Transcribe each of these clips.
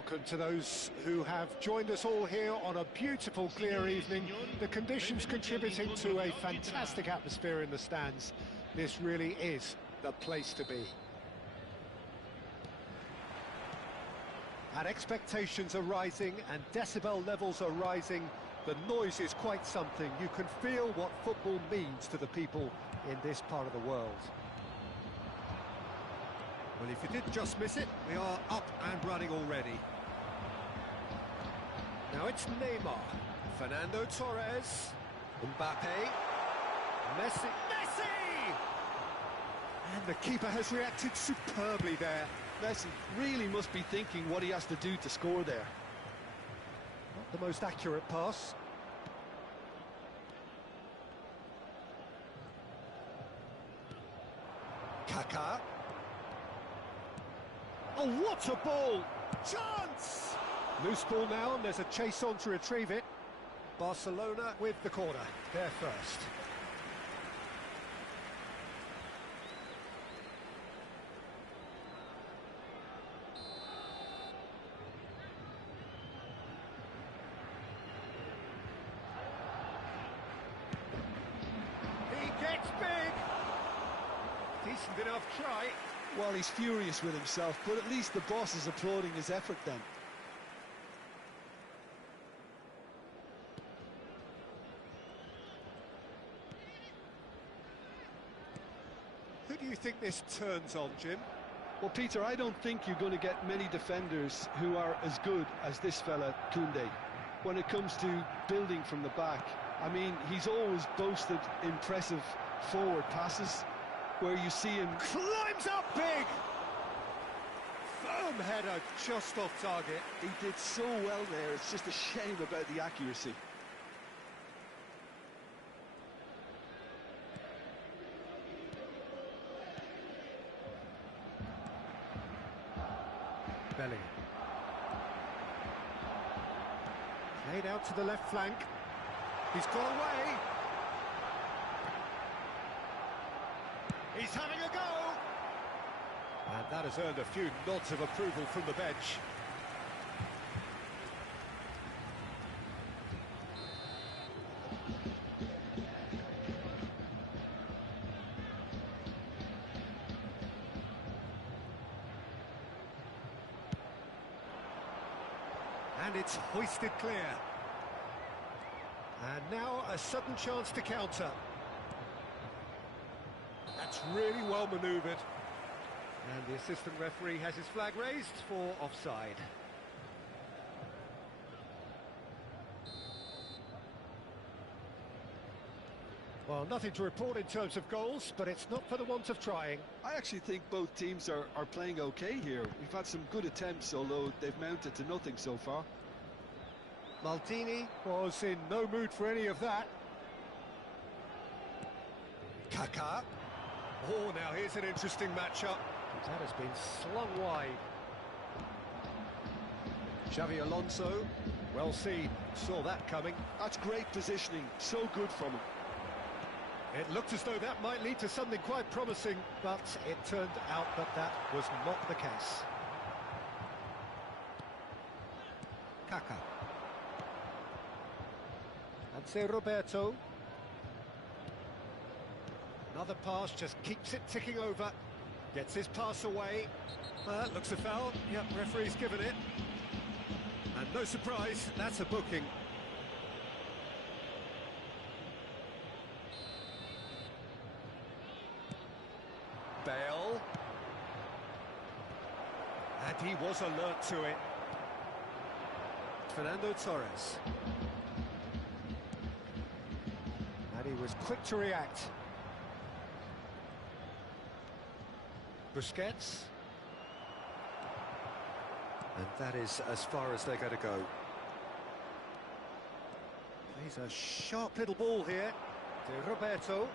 Welcome to those who have joined us all here on a beautiful, clear evening. The conditions contributing to a fantastic atmosphere in the stands. This really is the place to be. And expectations are rising and decibel levels are rising. The noise is quite something. You can feel what football means to the people in this part of the world. Well, if you did just miss it, we are up and running already. Now it's Neymar, Fernando Torres, Mbappe, Messi! And the keeper has reacted superbly there. Messi really must be thinking what he has to do to score there. Not the most accurate pass. Kaká. Oh, what a ball! Chance! Loose ball now, and there's a chase on to retrieve it. Barcelona with the corner. They're first. He gets big! Decent enough try. Well, he's furious with himself, but at least the boss is applauding his effort then. Who do you think this turns on, Jim? Well, Peter, I don't think you're going to get many defenders who are as good as this fella, Koundé, when it comes to building from the back. I mean, he's always boasted impressive forward passes, where you see him... Climbs up big! Firm header, just off target. He did so well there, it's just a shame about the accuracy. Bellingham. Played out to the left flank. He's got away. He's having a go! And that has earned a few nods of approval from the bench. And it's hoisted clear. And now a sudden chance to counter. That's really well manoeuvred. And the assistant referee has his flag raised for offside. Well, nothing to report in terms of goals, but it's not for the want of trying. I actually think both teams are playing okay here. We've had some good attempts, although they've mounted to nothing so far. Maldini was in no mood for any of that. Kaká. Oh, now here's an interesting matchup. That has been slung wide. Xavi Alonso, well seen, saw that coming. That's great positioning, so good from him. It looked as though that might lead to something quite promising, but it turned out that that was not the case. Kaká. And Roberto. Another pass, just keeps it ticking over. Gets his pass away. Looks a foul. Yep, referee's given it. And no surprise, that's a booking. Bale. And he was alert to it. Fernando Torres. And he was quick to react. Busquets. And that is as far as they're going to go. Plays a sharp little ball here to Roberto.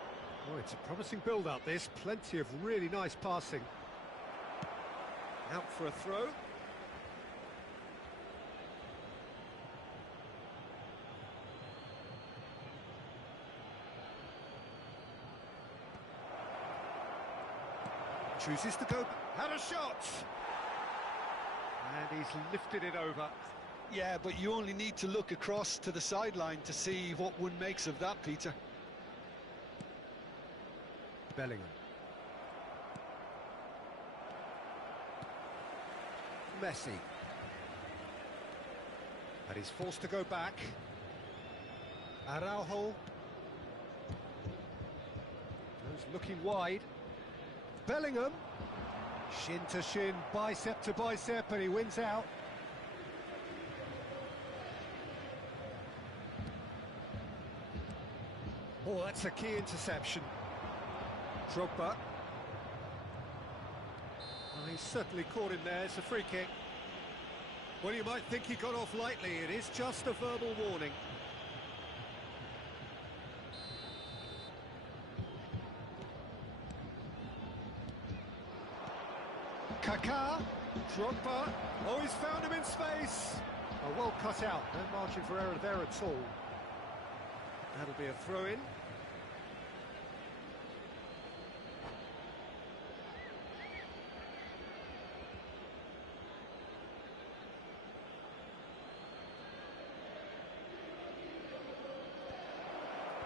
Oh, it's a promising build-up, this. Plenty of really nice passing. Out for a throw. Chooses to go, had a shot! And he's lifted it over. Yeah, but you only need to look across to the sideline to see what one makes of that, Peter. Bellingham. Messi. And he's forced to go back. Araujo. Goes looking wide. Bellingham. Shin to shin, bicep to bicep, and he wins out. Oh, that's a key interception. Drogba. Oh, he's certainly caught in there. It's a free kick. Well, you might think he got off lightly. It is just a verbal warning. Kaká. Drogba. Oh, he's found him in space. Oh, well cut out. No margin for error there at all. That'll be a throw-in.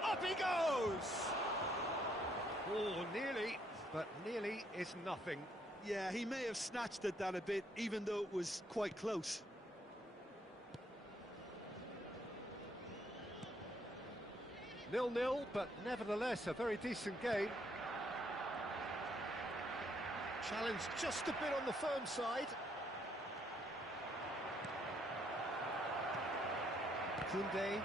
Up he goes! Oh, nearly, but nearly is nothing. Yeah, he may have snatched at that a bit, even though it was quite close. Nil-nil, but nevertheless a very decent game. Challenge just a bit on the firm side. Koundé.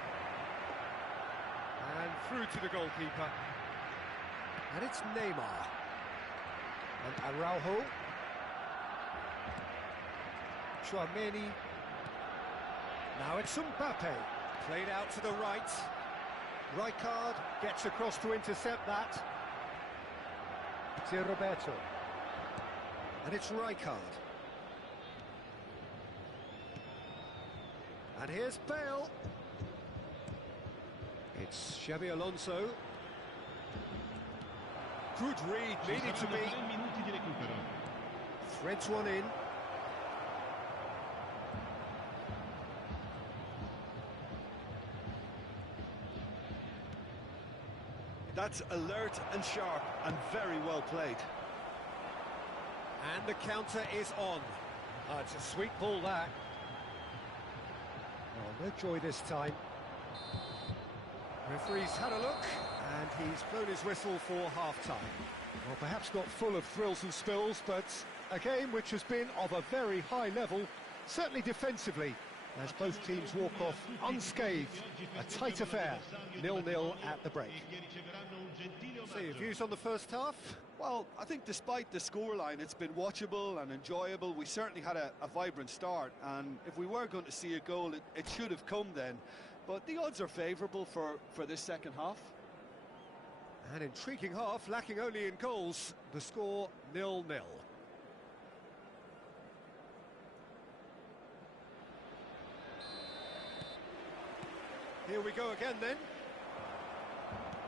And through to the goalkeeper. And it's Neymar. And Araujo. Tchouaméni. Now it's Mbappe. Played out to the right. Rijkaard gets across to intercept that. It's Roberto. And it's Rijkaard. And here's Bale. It's Xabi Alonso. Good read, needed to be. Threads one in. That's alert and sharp and very well played. And the counter is on. Oh, it's a sweet ball, that. Oh, no joy this time. Referee's had a look, and he's blown his whistle for half-time. Well, perhaps not full of thrills and spills, but a game which has been of a very high level, certainly defensively, as both teams walk off unscathed. A tight affair, 0-0 at the break. So your views on the first half? Well, I think despite the scoreline, it's been watchable and enjoyable. We certainly had a vibrant start, and if we were going to see a goal, it should have come then. But the odds are favourable for this second half. An intriguing half, lacking only in goals. The score 0-0. Here we go again then.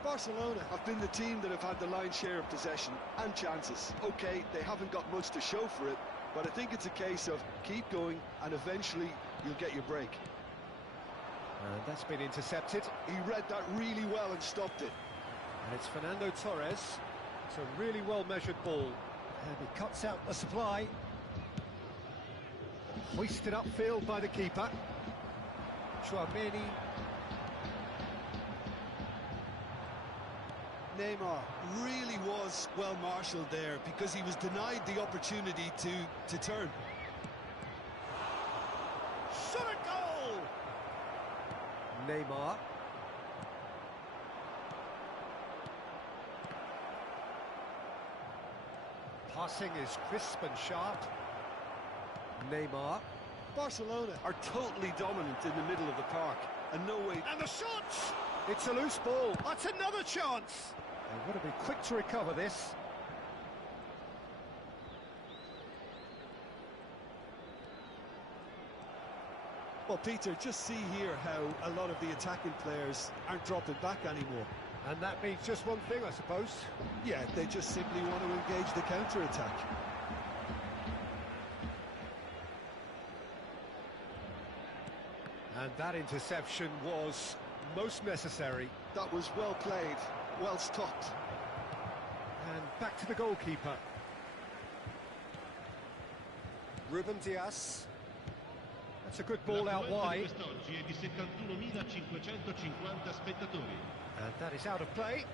Barcelona have been the team that have had the lion's share of possession and chances. OK, they haven't got much to show for it, but I think it's a case of keep going and eventually you'll get your break. And that's been intercepted. He read that really well and stopped it. And it's Fernando Torres. It's a really well-measured ball. And he cuts out the supply. Hoisted upfield by the keeper. Tchouaméni. Neymar really was well marshalled there because he was denied the opportunity to turn. Shot a goal! Neymar. Passing is crisp and sharp. Neymar. Barcelona are totally dominant in the middle of the park, and no way. And the shot! It's a loose ball. That's another chance. They've got to be quick to recover this. Well, Peter, just see here how a lot of the attacking players aren't dropping back anymore. And that means just one thing, I suppose. Yeah, they just simply want to engage the counter-attack. And that interception was most necessary. That was well played, well stopped. And back to the goalkeeper. Ruben Diaz. That's a good ball out wide. And that is out of play.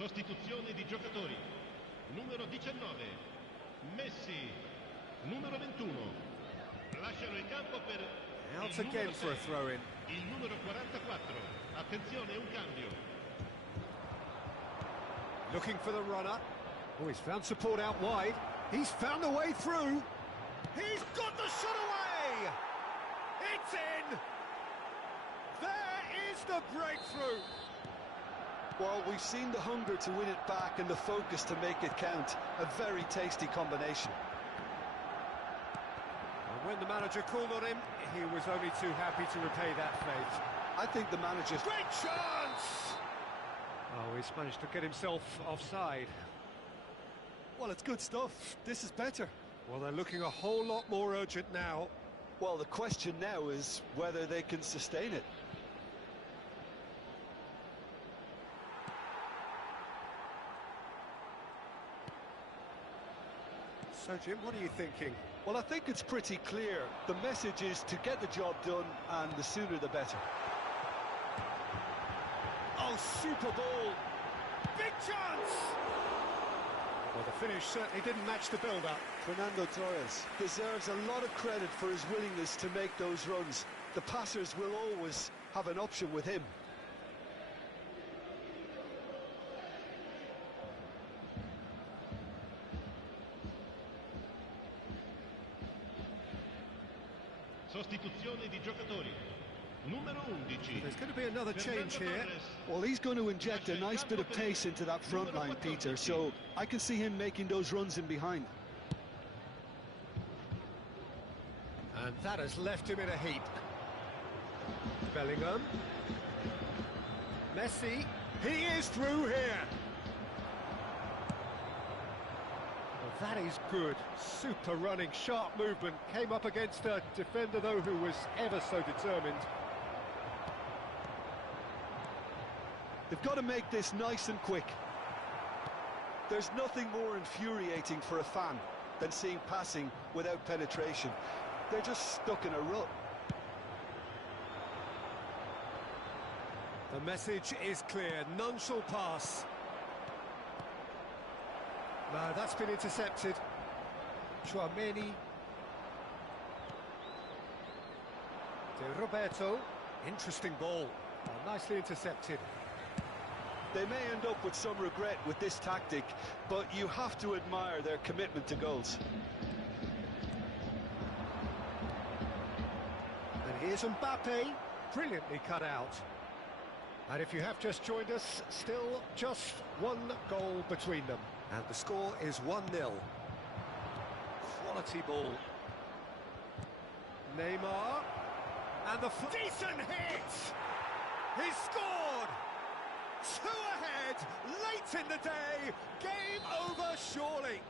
Sostituzione di giocatori. Numero 19, Messi. Numero 21, lasciano il campo per Out again for a throw-in. il numero 44. Attenzione, un cambio. Looking for the runner. Oh, he's found support out wide. He's found a way through. He's got the shot away! It's in! There is the breakthrough! Well, we've seen the hunger to win it back and the focus to make it count. A very tasty combination. And when the manager called on him, he was only too happy to repay that fate. I think the manager's... Great chance! Oh, he's managed to get himself offside. Well, it's good stuff. This is better. Well, they're looking a whole lot more urgent now. Well, the question now is whether they can sustain it. So, Jim, what are you thinking? Well, I think it's pretty clear. The message is to get the job done, and the sooner the better. Oh, super ball! Big chance! Well, the finish certainly didn't match the build-up. Fernando Torres deserves a lot of credit for his willingness to make those runs. The passers will always have an option with him. Sostituzione di giocatori. Numero 11. There's going to be another change here. Well, he's going to inject a nice bit of pace into that front line, Peter, so I can see him making those runs in behind. And that has left him in a heap. Bellingham. Messi. He is through here. Well, that is good. Super running, sharp movement. Came up against a defender, though, who was ever so determined. They've got to make this nice and quick. There's nothing more infuriating for a fan than seeing passing without penetration. They're just stuck in a rut. The message is clear. None shall pass. No, that's been intercepted. Chouameni. De Roberto. Interesting ball. Oh, nicely intercepted. They may end up with some regret with this tactic, but you have to admire their commitment to goals. And here's Mbappe, brilliantly cut out. And if you have just joined us, still just one goal between them. And the score is 1-0. Quality ball. Neymar. And the... Decent hit! He scored! 2 ahead, late in the day, game over surely.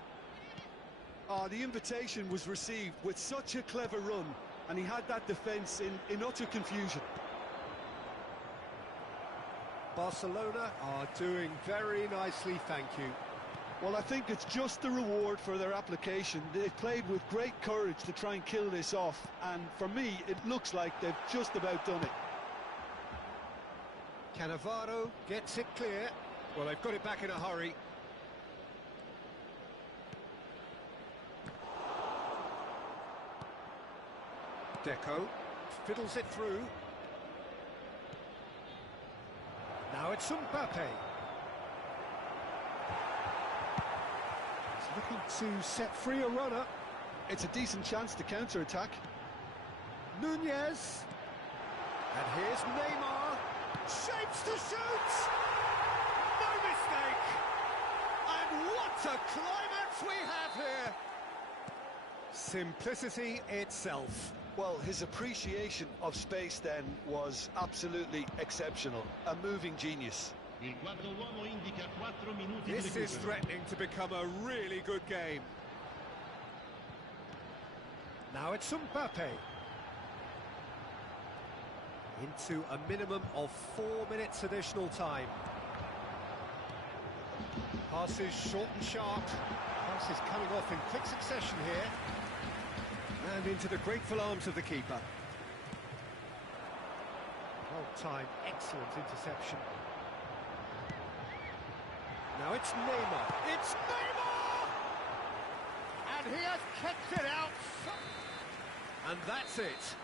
Oh, the invitation was received with such a clever run, and he had that defence in utter confusion. Barcelona are doing very nicely, thank you. Well, I think it's just the reward for their application. They've played with great courage to try and kill this off, and for me, it looks like they've just about done it. Cannavaro gets it clear. Well, they've got it back in a hurry. Deco fiddles it through. Now it's Mbappe. He's looking to set free a runner. It's a decent chance to counter-attack. Nunez. And here's Neymar. Shapes to shoot! No mistake! And what a climax we have here! Simplicity itself. Well, his appreciation of space then was absolutely exceptional. A moving genius. Il quadro uomo indica 4 minuti di This is recupero. threatening to become a really good game. Now it's Mbappe. Into a minimum of 4 minutes additional time. Passes short and sharp. Passes coming off in quick succession here. And into the grateful arms of the keeper. Well-timed, excellent interception. Now it's Neymar. It's Neymar! And he has kept it out. And that's it.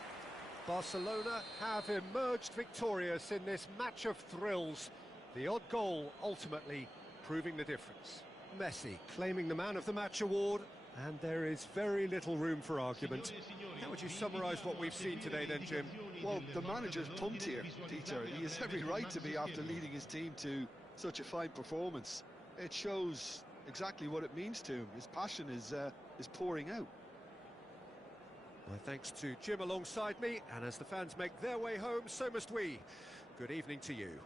Barcelona have emerged victorious in this match of thrills. The odd goal ultimately proving the difference. Messi claiming the Man of the Match award, and there is very little room for argument. How would you summarise what we've seen today then, Jim? Well, the manager's pumped here, Peter. He has every right to be after leading his team to such a fine performance. It shows exactly what it means to him. His passion is pouring out. My thanks to Jim alongside me, and as the fans make their way home, so must we. Good evening to you.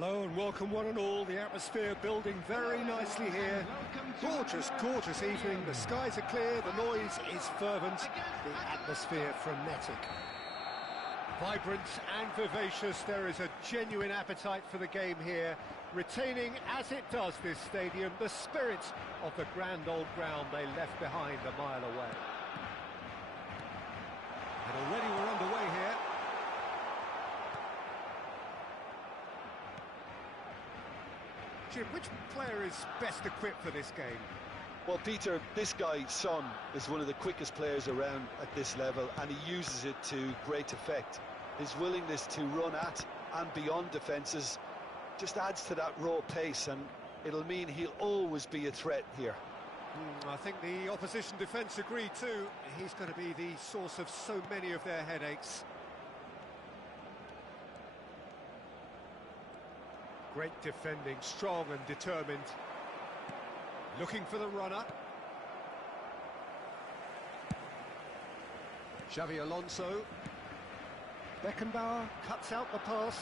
Hello and welcome one and all. The atmosphere building very nicely here. Gorgeous, gorgeous evening. The skies are clear, the noise is fervent, the atmosphere frenetic. Vibrant and vivacious, there is a genuine appetite for the game here, retaining, as it does this stadium, the spirit of the grand old ground they left behind a mile away. And already we're underway here. Jim, which player is best equipped for this game? Well, Peter, this guy, Son, is one of the quickest players around at this level, and he uses it to great effect. His willingness to run at and beyond defences just adds to that raw pace, and it'll mean he'll always be a threat here. I think the opposition defence agree too. He's going to be the source of so many of their headaches. Great defending, strong and determined. Looking for the runner. Xavi Alonso. Beckenbauer cuts out the pass.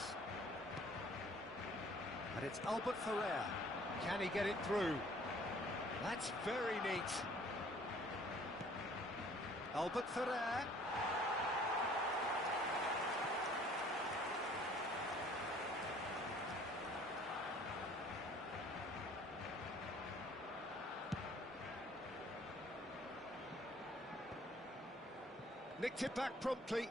And it's Albert Ferrer. Can he get it through? That's very neat. Albert Ferrer. Nicked it back promptly.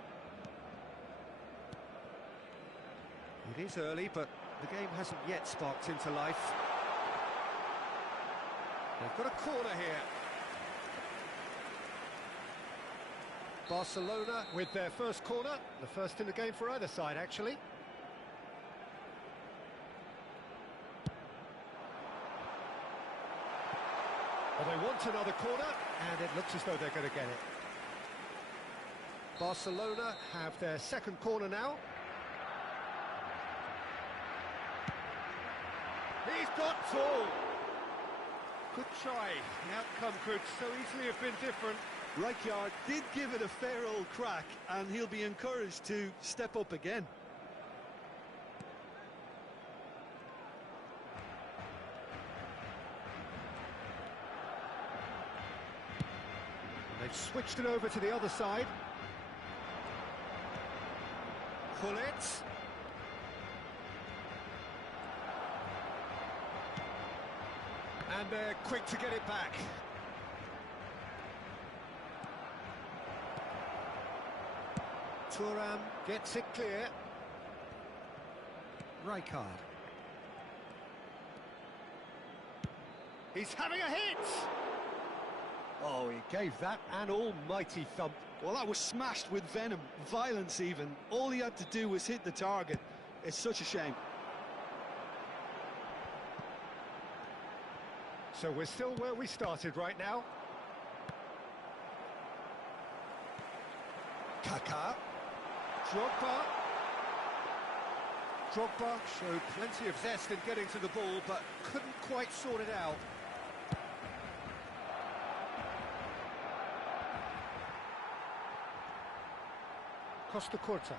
It is early, but the game hasn't yet sparked into life. They've got a corner here. Barcelona with their first corner, the first in the game for either side, actually. Well, they want another corner, and it looks as though they're going to get it. Barcelona have their second corner now. He's got tall. Good try. The outcome could so easily have been different. Rijkaard did give it a fair old crack, and he'll be encouraged to step up again. They've switched it over to the other side. Pull it. And they're quick to get it back. Thuram gets it clear. Rijkaard. He's having a hit! Oh, he gave that an almighty thump. Well, that was smashed with venom, violence even. All he had to do was hit the target. It's such a shame. So we're still where we started right now. Kaká. Drogba showed plenty of zest in getting to the ball, but couldn't quite sort it out. Costa Curta.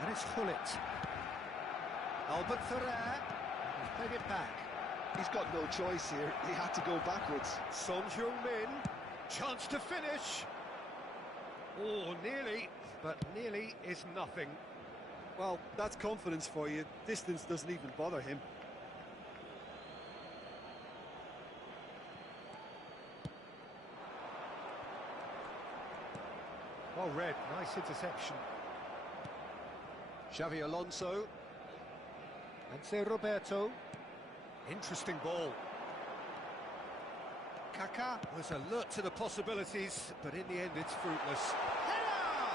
And it's Hullet. Albert Ferrer. He's played it back. He's got no choice here. He had to go backwards. Son Heung-min. Chance to finish. Oh, nearly. But nearly is nothing. Well, that's confidence for you. Distance doesn't even bother him. Well read, nice interception. Xavi Alonso. And Roberto. Interesting ball. Kaká was alert to the possibilities, but in the end it's fruitless. Header!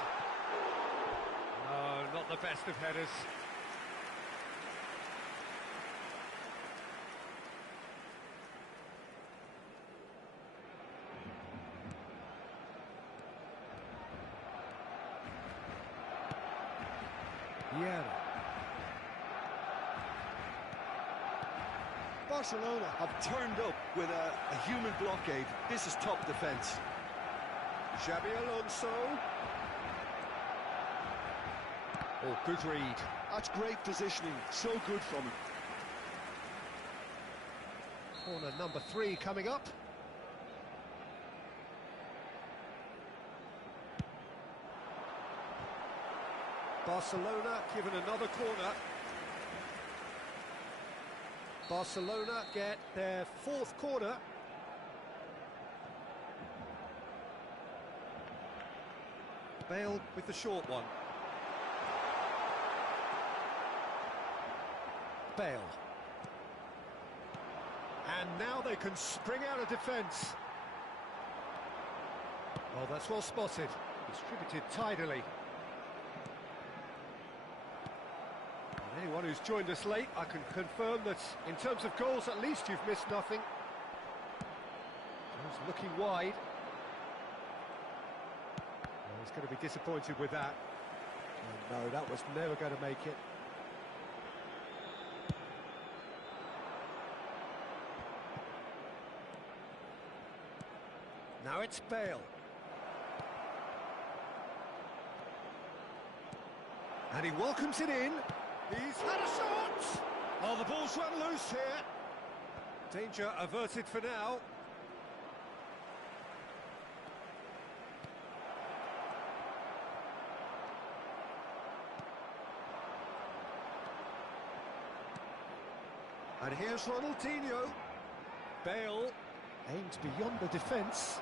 No, not the best of headers. Yeah. Barcelona have turned up with a human blockade. This is top defence. Xabi Alonso. Oh, good read. That's great positioning, so good from him. Corner number 3 coming up. Barcelona given another corner. Barcelona get their 4th corner. Bale with the short one. Bale. And now they can spring out of defence. Oh, that's well spotted. Distributed tidily. And anyone who's joined us late, I can confirm that in terms of goals, at least you've missed nothing. He's looking wide. Oh, he's going to be disappointed with that. Oh, no, that was never going to make it. Now it's Bale. And he welcomes it in. He's had a shot! Oh, the ball's run loose here. Danger averted for now. And here's Ronaldinho. Bale aimed beyond the defence.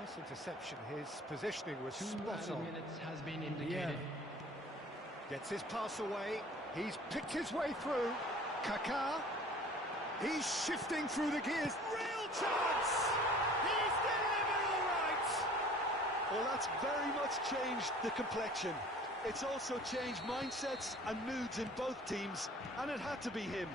Nice interception. His positioning was spot on. Minutes has been indicated. Gets his pass away. He's picked his way through. Kaká. He's shifting through the gears. Real chance! He's delivered all right! Well, that's very much changed the complexion. It's also changed mindsets and moods in both teams, and it had to be him.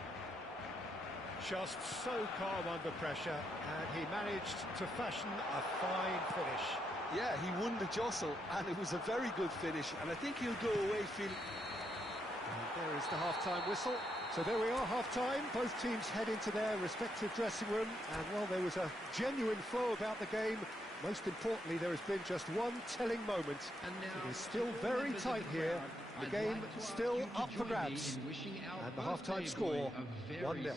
Just so calm under pressure, and he managed to fashion a fine finish. Yeah, he won the jostle, and it was a very good finish, and I think he'll go away feeling... And there is the half-time whistle. So there we are, half-time. Both teams head into their respective dressing room, and while there was a genuine flow about the game, most importantly, there has been just one telling moment. It is still very tight here. The game still up for grabs. And the half-time score, 1-0.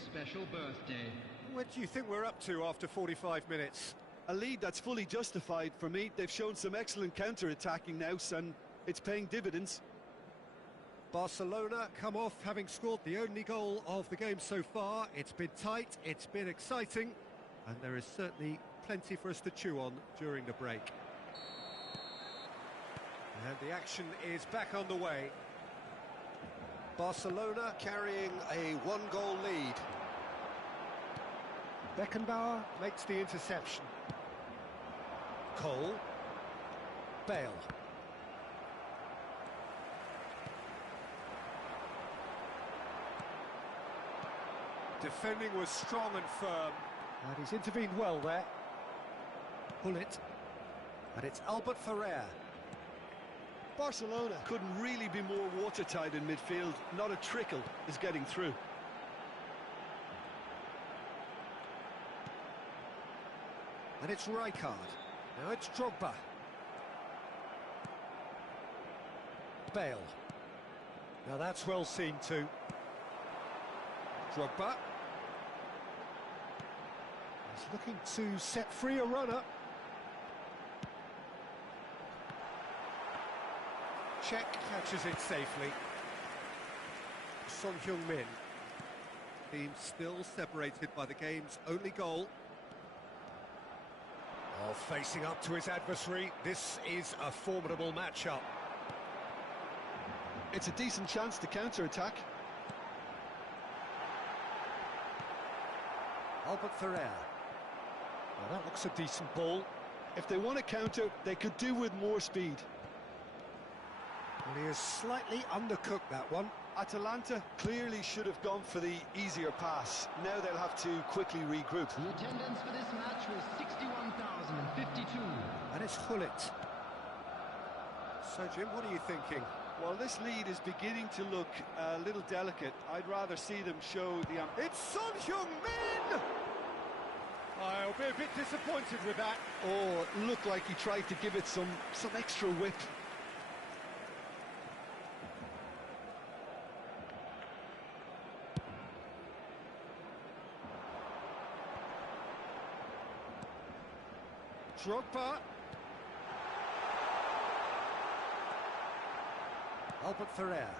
Where do you think we're up to after 45 minutes? A lead that's fully justified for me. They've shown some excellent counter-attacking now, and it's paying dividends. Barcelona come off having scored the only goal of the game so far. It's been tight, it's been exciting, and there is certainly plenty for us to chew on during the break. And the action is back on the way. Barcelona carrying a 1-goal lead. Beckenbauer makes the interception. Cole. Bale. Defending was strong and firm. And he's intervened well there. Pull it. And it's Albert Ferrer. Barcelona couldn't really be more watertight in midfield. Not a trickle is getting through. And it's Rijkaard. Now it's Drogba. Bale. Now that's well seen too. Drogba. He's looking to set free a runner. Check catches it safely. Son Heung-min. Team still separated by the game's only goal. Oh, facing up to his adversary. This is a formidable matchup. It's a decent chance to counter-attack. Albert Ferrer. Now that looks a decent ball. If they want to counter, they could do with more speed. Well, he has slightly undercooked that one. Atalanta clearly should have gone for the easier pass. Now they'll have to quickly regroup. The attendance for this match was 61,052. And it's Hullet. So, Jim, what are you thinking? Well, this lead is beginning to look a little delicate. I'd rather see them show the... It's Son Heung-min! I'll be a bit disappointed with that. Oh, it looked like he tried to give it some extra whip. Drogba. Albert Ferrer.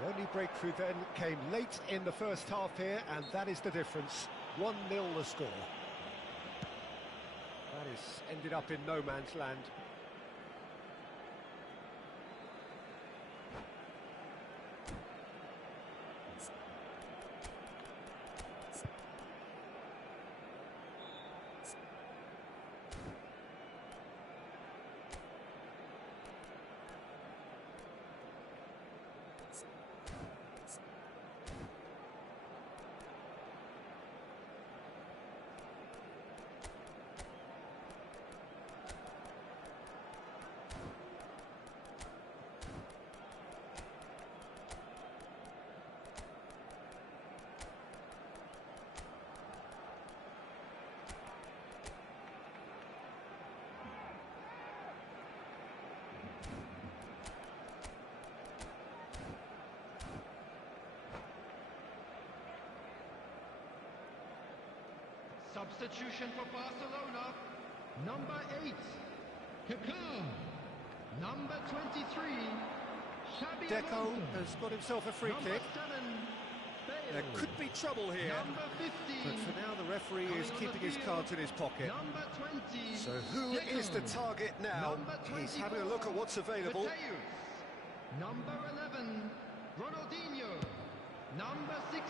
The only breakthrough then came late in the first half here, and that is the difference. 1-0 the score. That is ended up in no man's land. Substitution for Barcelona. Number 8, Kaká. Number 23, Xabi Deco Alonso. has got himself a free Number kick. 7, Bale. There could be trouble here. Number 15. But for now, the referee is Coming on keeping the his field. cards in his pocket. Number 20. So who is the target now? Number He's having a look at what's available. Mateus. Number 11, Ronaldinho. Number 16.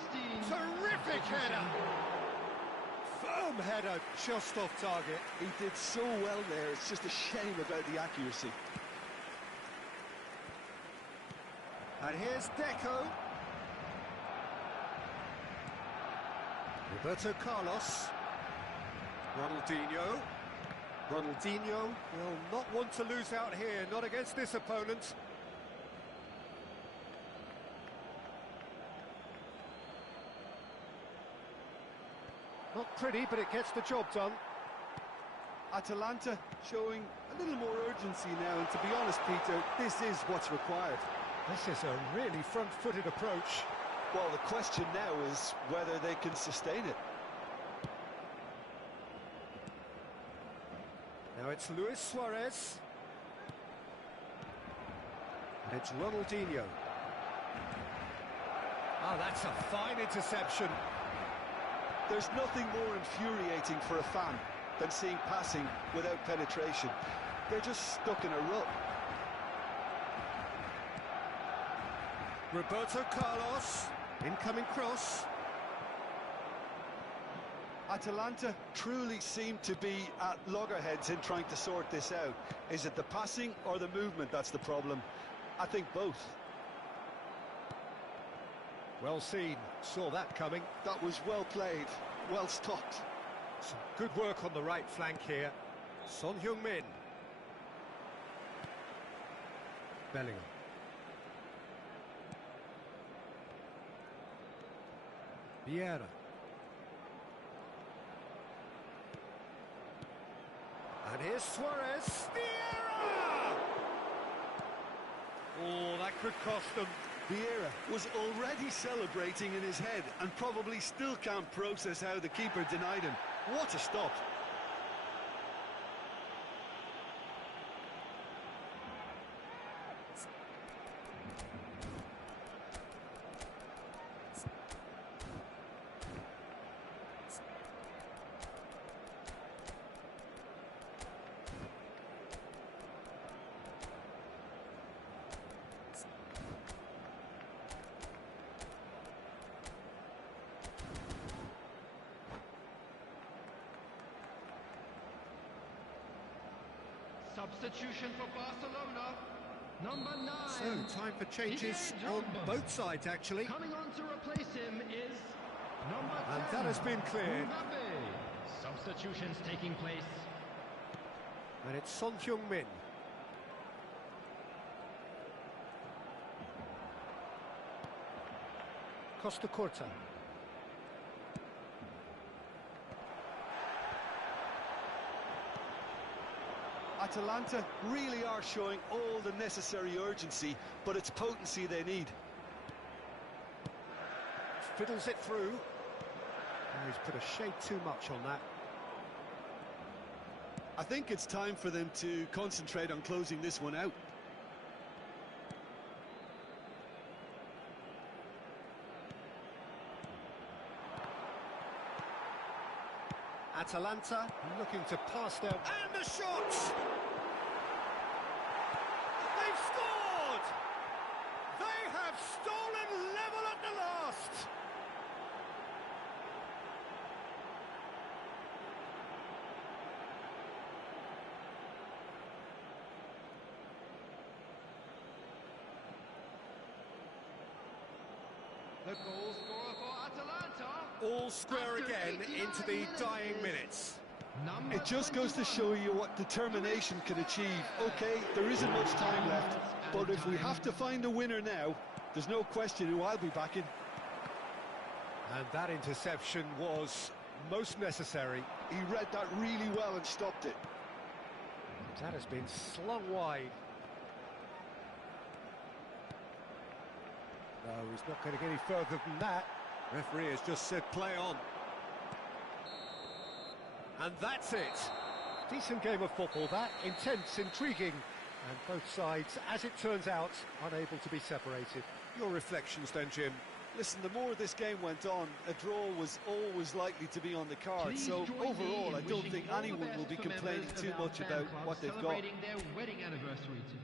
Terrific header! Firm header, just off target. He did so well there, it's just a shame about the accuracy. And here's Deco. Roberto Carlos. Ronaldinho. Ronaldinho will not want to lose out here, not against this opponent. Not pretty, but it gets the job done. Atalanta showing a little more urgency now, and to be honest, Peter, this is what's required. This is a really front-footed approach. Well, the question now is whether they can sustain it. Now it's Luis Suarez. And it's Ronaldinho. Oh, that's a fine interception. There's nothing more infuriating for a fan than seeing passing without penetration. They're just stuck in a rut. Roberto Carlos, incoming cross. Atalanta truly seem to be at loggerheads in trying to sort this out. Is it the passing or the movement that's the problem? I think both. Well seen, saw that coming. That was well played, well stopped. Some good work on the right flank here. Son Heung-min. Bellingham. Vieira. And here's Suarez. Vieira! Oh, that could cost them. Vieira was already celebrating in his head and probably still can't process how the keeper denied him. What a stop. Substitution for Barcelona. Number 9. So, time for changes on both sides, actually. Coming on to replace him is number 10. And that has been cleared. Mbappe. Substitutions taking place. And it's Son Heung-min. Costa Curta. Atalanta really are showing all the necessary urgency, but it's potency they need. Fiddles it through. Oh, he's put a shade too much on that. I think it's time for them to concentrate on closing this one out. Atalanta looking to pass down, and the shot! They've scored! They have stolen level at the last! The goal scorer for Atalanta. All square again into the dying minutes. It just goes to show you what determination can achieve. Okay, there isn't much time left, but if we have to find a winner now, there's no question who I'll be backing. And that interception was most necessary. He read that really well and stopped it. That has been slung wide. No, he's not going to get any further than that. Referee has just said play on. And that's it. Decent game of football, that. Intense, intriguing. And both sides, as it turns out, unable to be separated. Your reflections then, Jim? Listen, the more this game went on, a draw was always likely to be on the card. So overall, I don't think anyone will be complaining too much about what they've got. Celebrating their wedding anniversary today.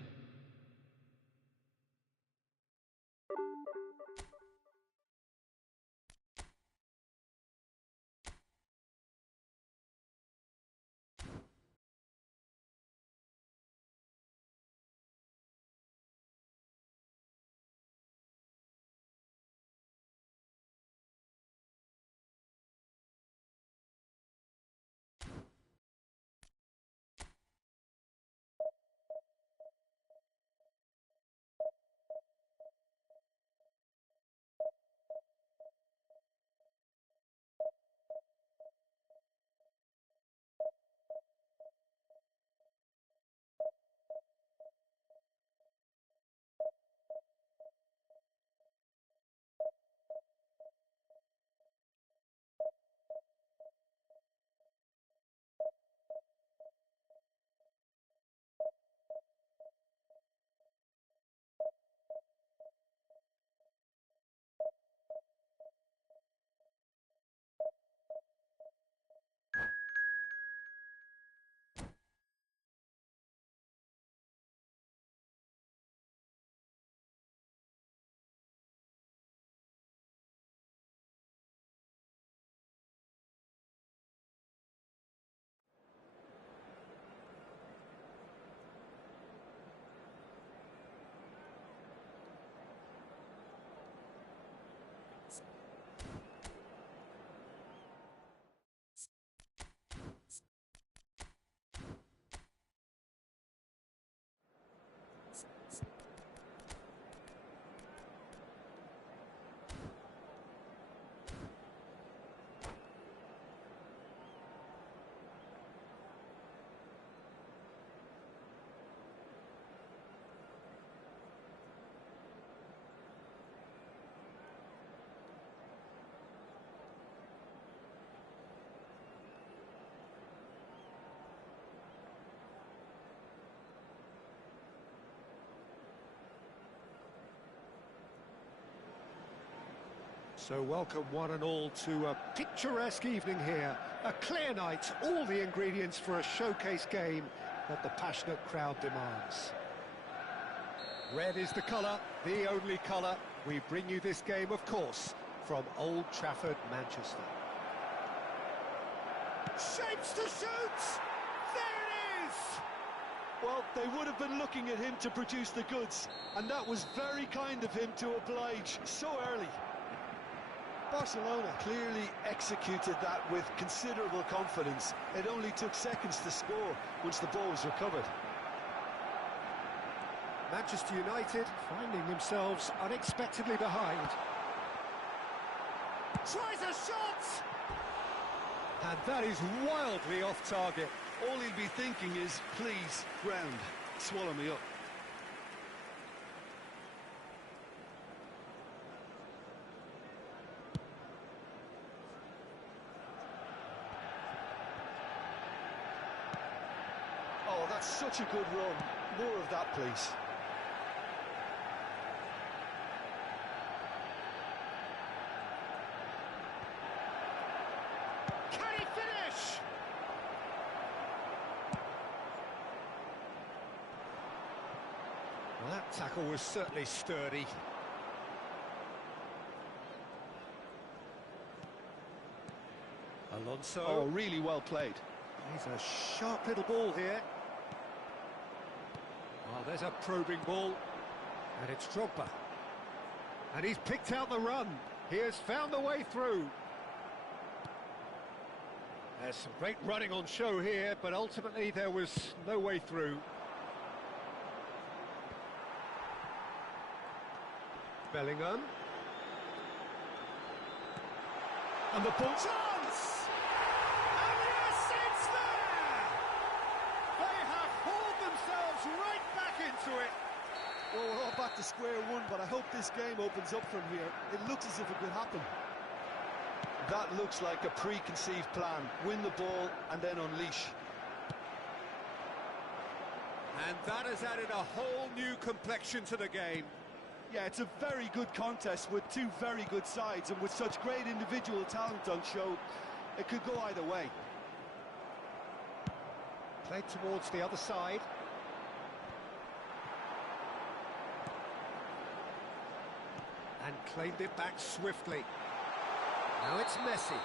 So welcome one and all to a picturesque evening here. A clear night, all the ingredients for a showcase game that the passionate crowd demands. Red is the colour, the only colour. We bring you this game, of course, from Old Trafford, Manchester. Shapes to shoot! There it is! Well, they would have been looking at him to produce the goods, and that was very kind of him to oblige so early. Barcelona clearly executed that with considerable confidence. It only took seconds to score once the ball was recovered. Manchester United finding themselves unexpectedly behind. Tries a shot! And that is wildly off target. All he'll be thinking is, please, ground, swallow me up. Oh, that's such a good run. More of that, please. Can he finish? Well, that tackle was certainly sturdy. Alonso. Oh, really well played. He's a sharp little ball here. Oh, there's a probing ball. And it's Drogba. And he's picked out the run. He has found the way through. There's some great running on show here, but ultimately there was no way through. Bellingham. And the ball chance! And yes, it's there! They have hauled themselves right back into it. Well, we're all back to square one, but I hope this game opens up from here. It looks as if it could happen. That looks like a preconceived plan. Win the ball and then unleash. And that has added a whole new complexion to the game. Yeah, it's a very good contest with two very good sides, and with such great individual talent on show, it could go either way. Played towards the other side. And claimed it back swiftly. Now it's Messi.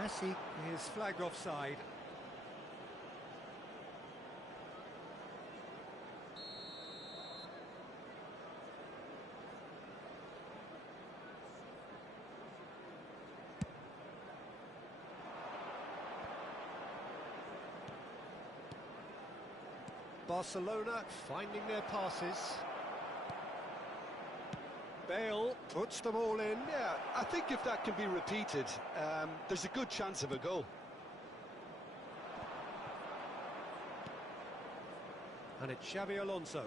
Messi is flagged offside. Barcelona finding their passes. Bale puts them all in. Yeah, I think if that can be repeated, there's a good chance of a goal. And it's Xabi Alonso.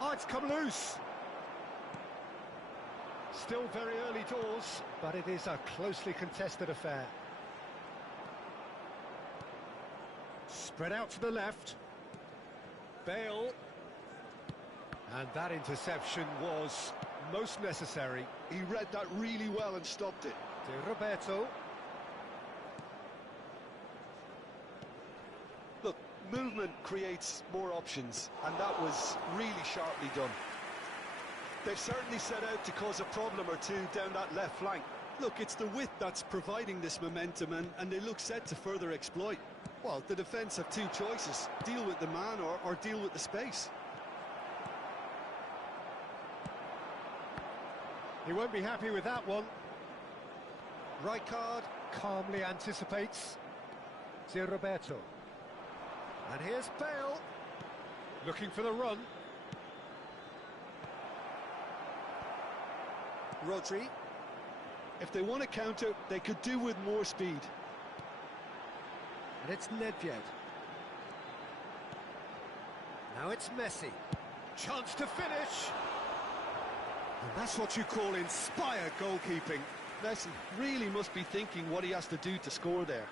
Oh, it's come loose. Still very early doors, but it is a closely contested affair. Spread out to the left. Bale. And that interception was most necessary. He read that really well and stopped it. De Roberto. Look, movement creates more options, and that was really sharply done. They've certainly set out to cause a problem or two down that left flank. Look, it's the width that's providing this momentum, and they look set to further exploit. Well, the defence have two choices: deal with the man or deal with the space. He won't be happy with that one. Rijkaard calmly anticipates. De Roberto. And here's Bale. Looking for the run. Rodri. If they want to counter, they could do with more speed. And it's Nedved. Now it's Messi. Chance to finish. And that's what you call inspired goalkeeping. Messi really must be thinking what he has to do to score there.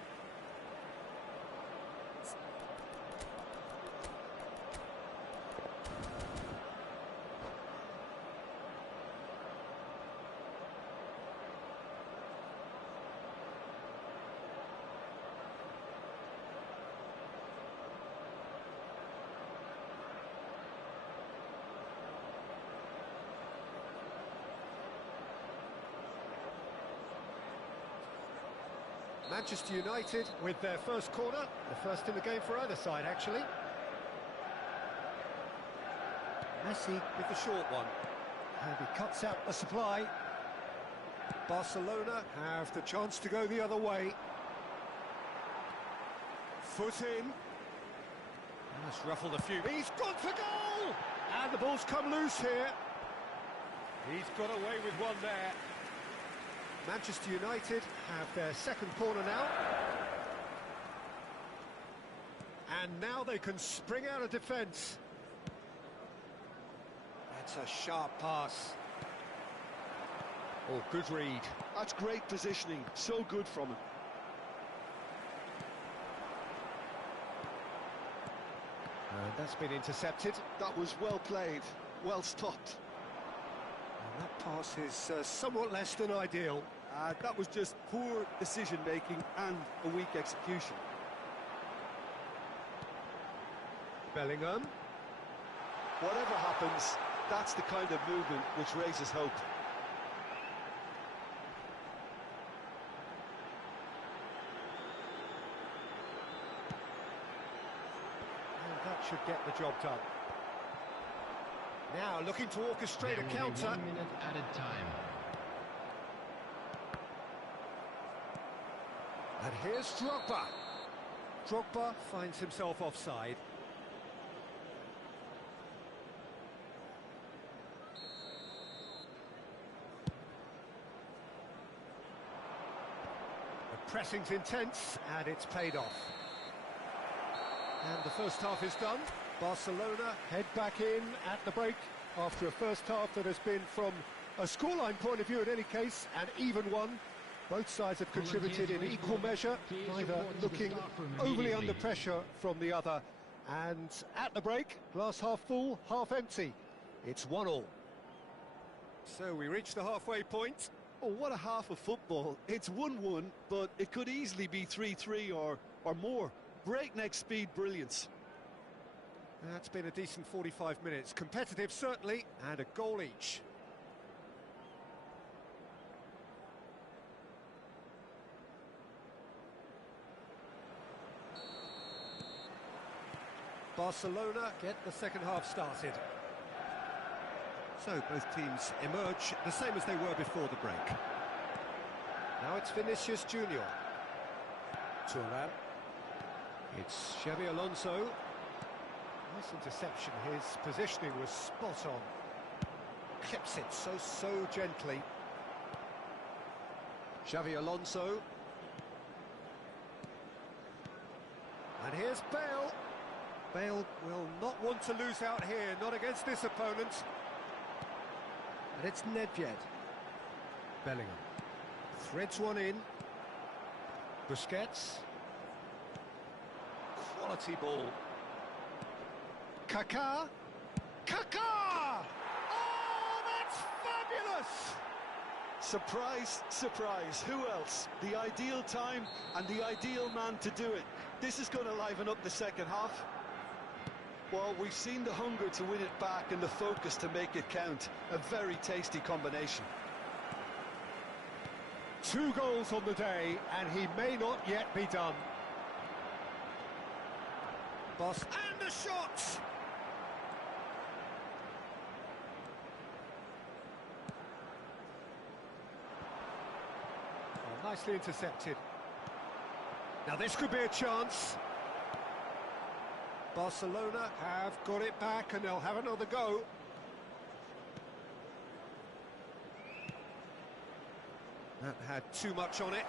Manchester United with their first corner, the first in the game for either side, actually. Messi with the short one, and he cuts out the supply. Barcelona have the chance to go the other way. Foot in. That's ruffled a few. He's gone for goal! And the ball's come loose here. He's got away with one there. Manchester United have their second corner now. And now they can spring out of defence. That's a sharp pass. Oh, good read. That's great positioning, so good from him. And that's been intercepted. That was well played, well stopped. And that pass is somewhat less than ideal. That was just poor decision-making and a weak execution. Bellingham. Whatever happens, that's the kind of movement which raises hope. And that should get the job done. Now looking to orchestrate a counter. 1 minute added time. And here's Drogba. Drogba finds himself offside. The pressing's intense, and it's paid off. And the first half is done. Barcelona head back in at the break after a first half that has been, from a scoreline point of view in any case, an even one. Both sides have contributed in equal measure, neither looking overly under pressure from the other. And at the break, glass half full, half empty. It's 1-1. So we reach the halfway point. Oh, what a half of football. It's 1-1, but it could easily be 3-3 or more. Breakneck speed brilliance. That's been a decent 45 minutes. Competitive, certainly, and a goal each. Barcelona get the second half started. So both teams emerge the same as they were before the break. Now it's Vinicius Junior. Thuram. It's Xabi Alonso. Nice interception. His positioning was spot on. Clips it so gently. Xabi Alonso. And here's Bale. Bale will not want to lose out here, not against this opponent. And it's Nedved. Bellingham. Threads one in. Busquets. Quality ball. Kaká. Kaká! Oh, that's fabulous! Surprise, surprise. Who else? The ideal time and the ideal man to do it. This is going to liven up the second half. Well, we've seen the hunger to win it back and the focus to make it count. A very tasty combination. 2 goals on the day, and he may not yet be done. Boss, and the shot! Oh, nicely intercepted. Now this could be a chance. Barcelona have got it back, and they'll have another go. That had too much on it.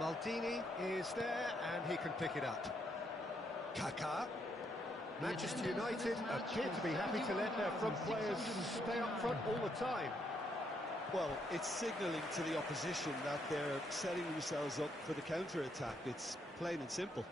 Maldini is there, and he can pick it up. Kaká. Manchester United appear to be happy to let their front players stay up front all the time. Well, it's signalling to the opposition that they're setting themselves up for the counter-attack. It's plain and simple.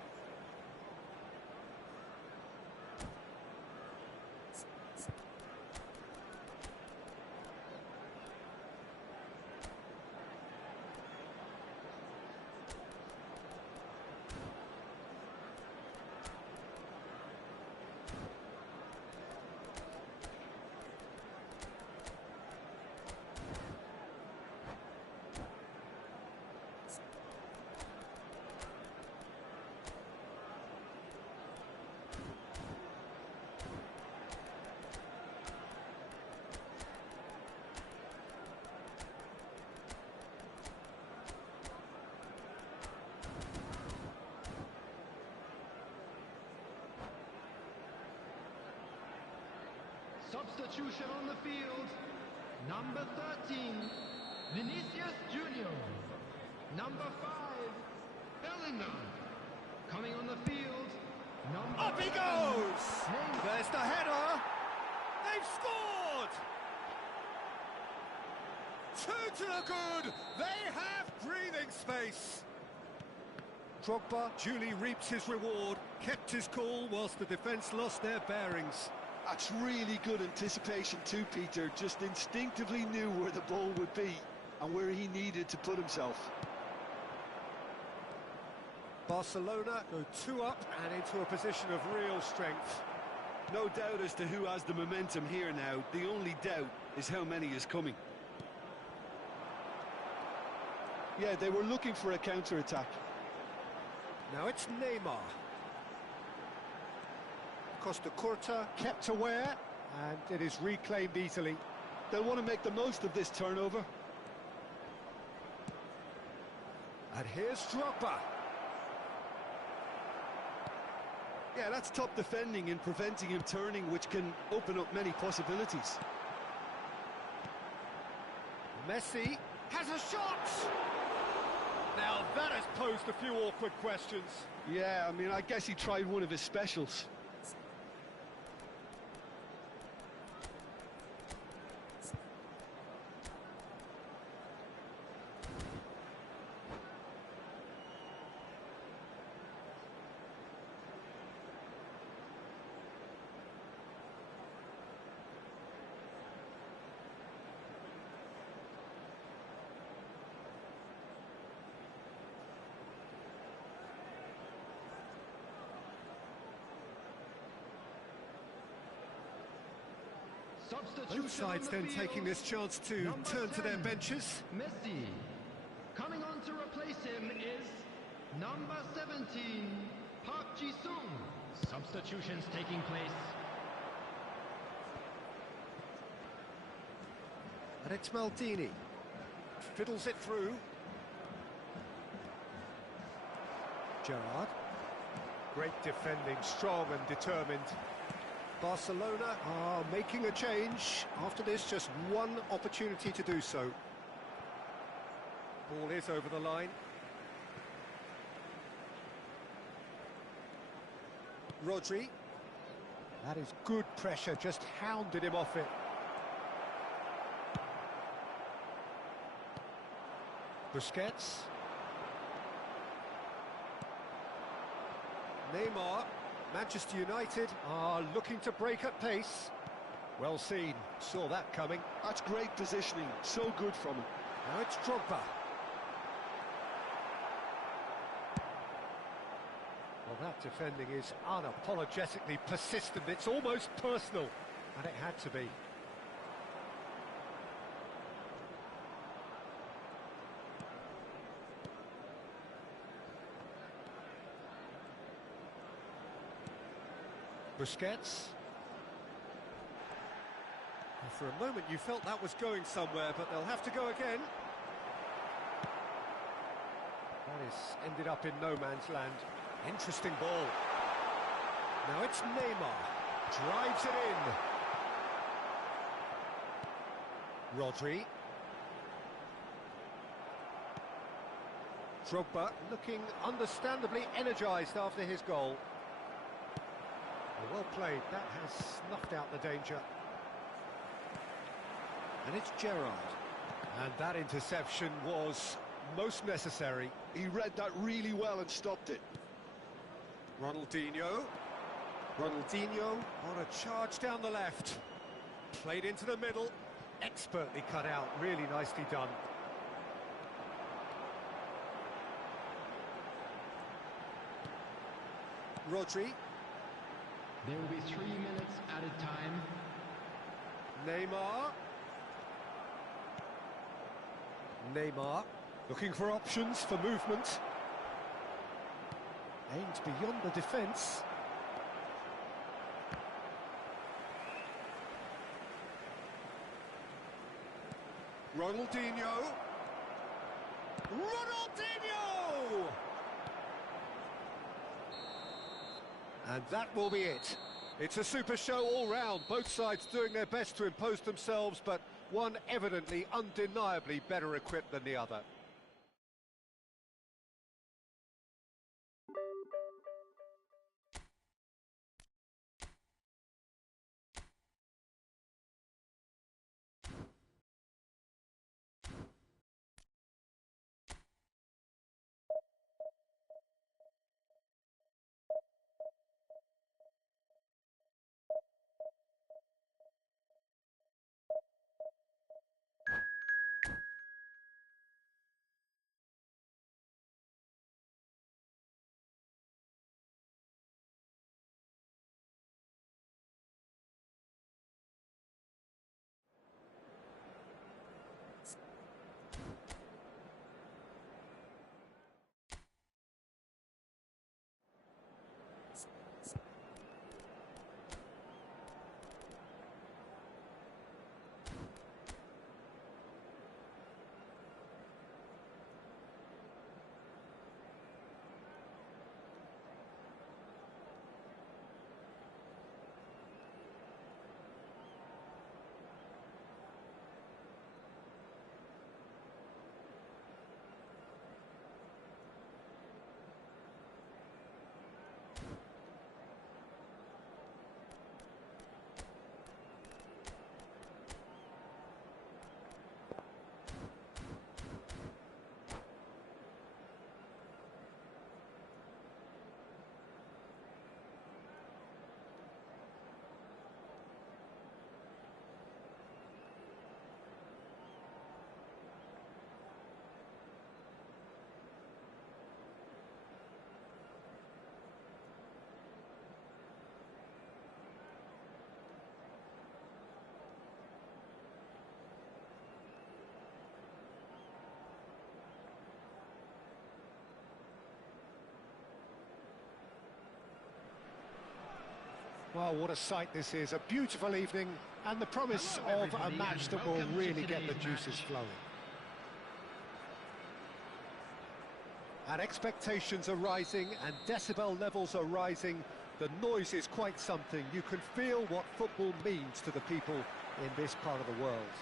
Substitution on the field. Number 13, Vinicius Junior. Number 5, Bellingham. Coming on the field, number Up he 7, goes! Neymar. There's the header! They've scored! Two to the good! They have breathing space! Drogba duly reaps his reward, kept his cool whilst the defence lost their bearings. That's really good anticipation too, Peter. Just instinctively knew where the ball would be and where he needed to put himself. Barcelona go 2 up and into a position of real strength. No doubt as to who has the momentum here now. The only doubt is how many is coming. Yeah, they were looking for a counter-attack. Now it's Neymar. Costa Curta kept aware, and it is reclaimed easily. They'll want to make the most of this turnover. And here's Drogba. Yeah, that's top defending and preventing him turning, which can open up many possibilities. Messi has a shot! Now that has posed a few awkward questions. Yeah, I mean, I guess he tried one of his specials. Substitution Both sides on the then field. taking this chance to Number turn to their 10, benches. Messi. Coming on to replace him is number 17, Park Ji-sung. Substitutions taking place. And it's Maldini. Fiddles it through. Gerrard. Great defending, strong and determined. Barcelona are making a change. After this, just one opportunity to do so. Ball is over the line. Rodri. That is good pressure, just hounded him off it. Busquets. Neymar. Manchester United are looking to break at pace. Well seen, saw that coming. That's great positioning, so good from him. Now it's Drogba. Well, that defending is unapologetically persistent. It's almost personal, and it had to be. Busquets. Well, for a moment you felt that was going somewhere, but they'll have to go again. That is ended up in no man's land. Interesting ball. Now it's Neymar. Drives it in. Rodri. Drogba looking understandably energised after his goal. Well played, that has snuffed out the danger. And it's Gerrard. And that interception was most necessary. He read that really well and stopped it. Ronaldinho. Ronaldinho on a charge down the left. Played into the middle. Expertly cut out, really nicely done. Rodri. There will be 3 minutes added time. Neymar. Neymar looking for options for movement. Aimed beyond the defence. Ronaldinho. Ronaldinho! And that will be it. It's a super show all round, both sides doing their best to impose themselves, but one evidently, undeniably better equipped than the other. Well, what a sight this is, a beautiful evening, and the promise of a match that will really get the juices flowing. And expectations are rising, and decibel levels are rising. The noise is quite something. You can feel what football means to the people in this part of the world.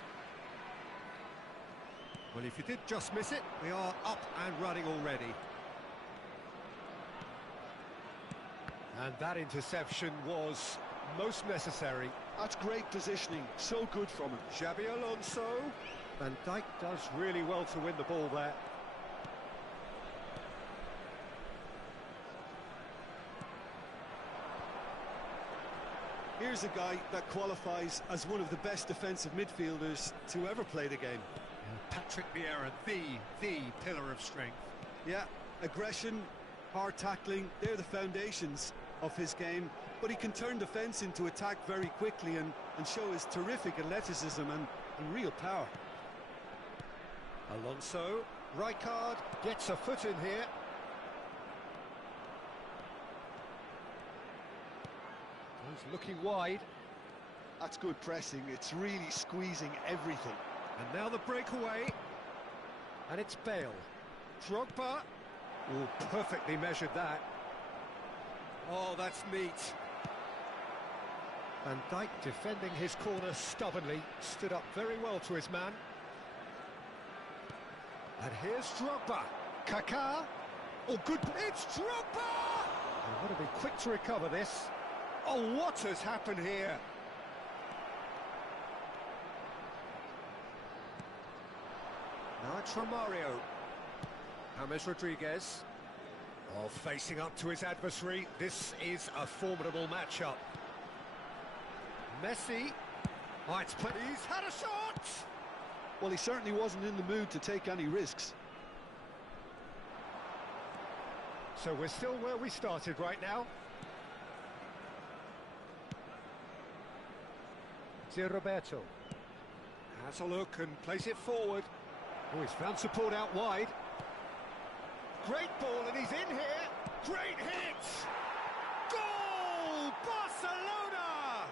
Well, if you did just miss it, we are up and running already. And that interception was most necessary. That's great positioning, so good from him. Xabi Alonso. Van Dijk does really well to win the ball there. Here's a guy that qualifies as one of the best defensive midfielders to ever play the game. Patrick Vieira, the pillar of strength. Yeah, aggression, hard tackling, they're the foundations of his game, but he can turn defence into attack very quickly and show his terrific athleticism and real power. Alonso, Rijkaard gets a foot in here. He's looking wide. That's good pressing, it's really squeezing everything. And now the breakaway. And it's Bale. Drogba. Oh, perfectly measured that. Oh, that's neat. Van Dijk defending his corner stubbornly, stood up very well to his man. And here's Drogba. Kaká. Oh, good. It's Drogba! They've got to be quick to recover this. Oh, what has happened here? Now it's Romario. James Rodriguez. Oh, facing up to his adversary. This is a formidable matchup. Messi. Oh, it's played. He's had a shot! Well, he certainly wasn't in the mood to take any risks. So we're still where we started right now. Roberto has a look and plays it forward. Oh, he's found support out wide. Great ball, and he's in here. Great hit! Goal! Barcelona!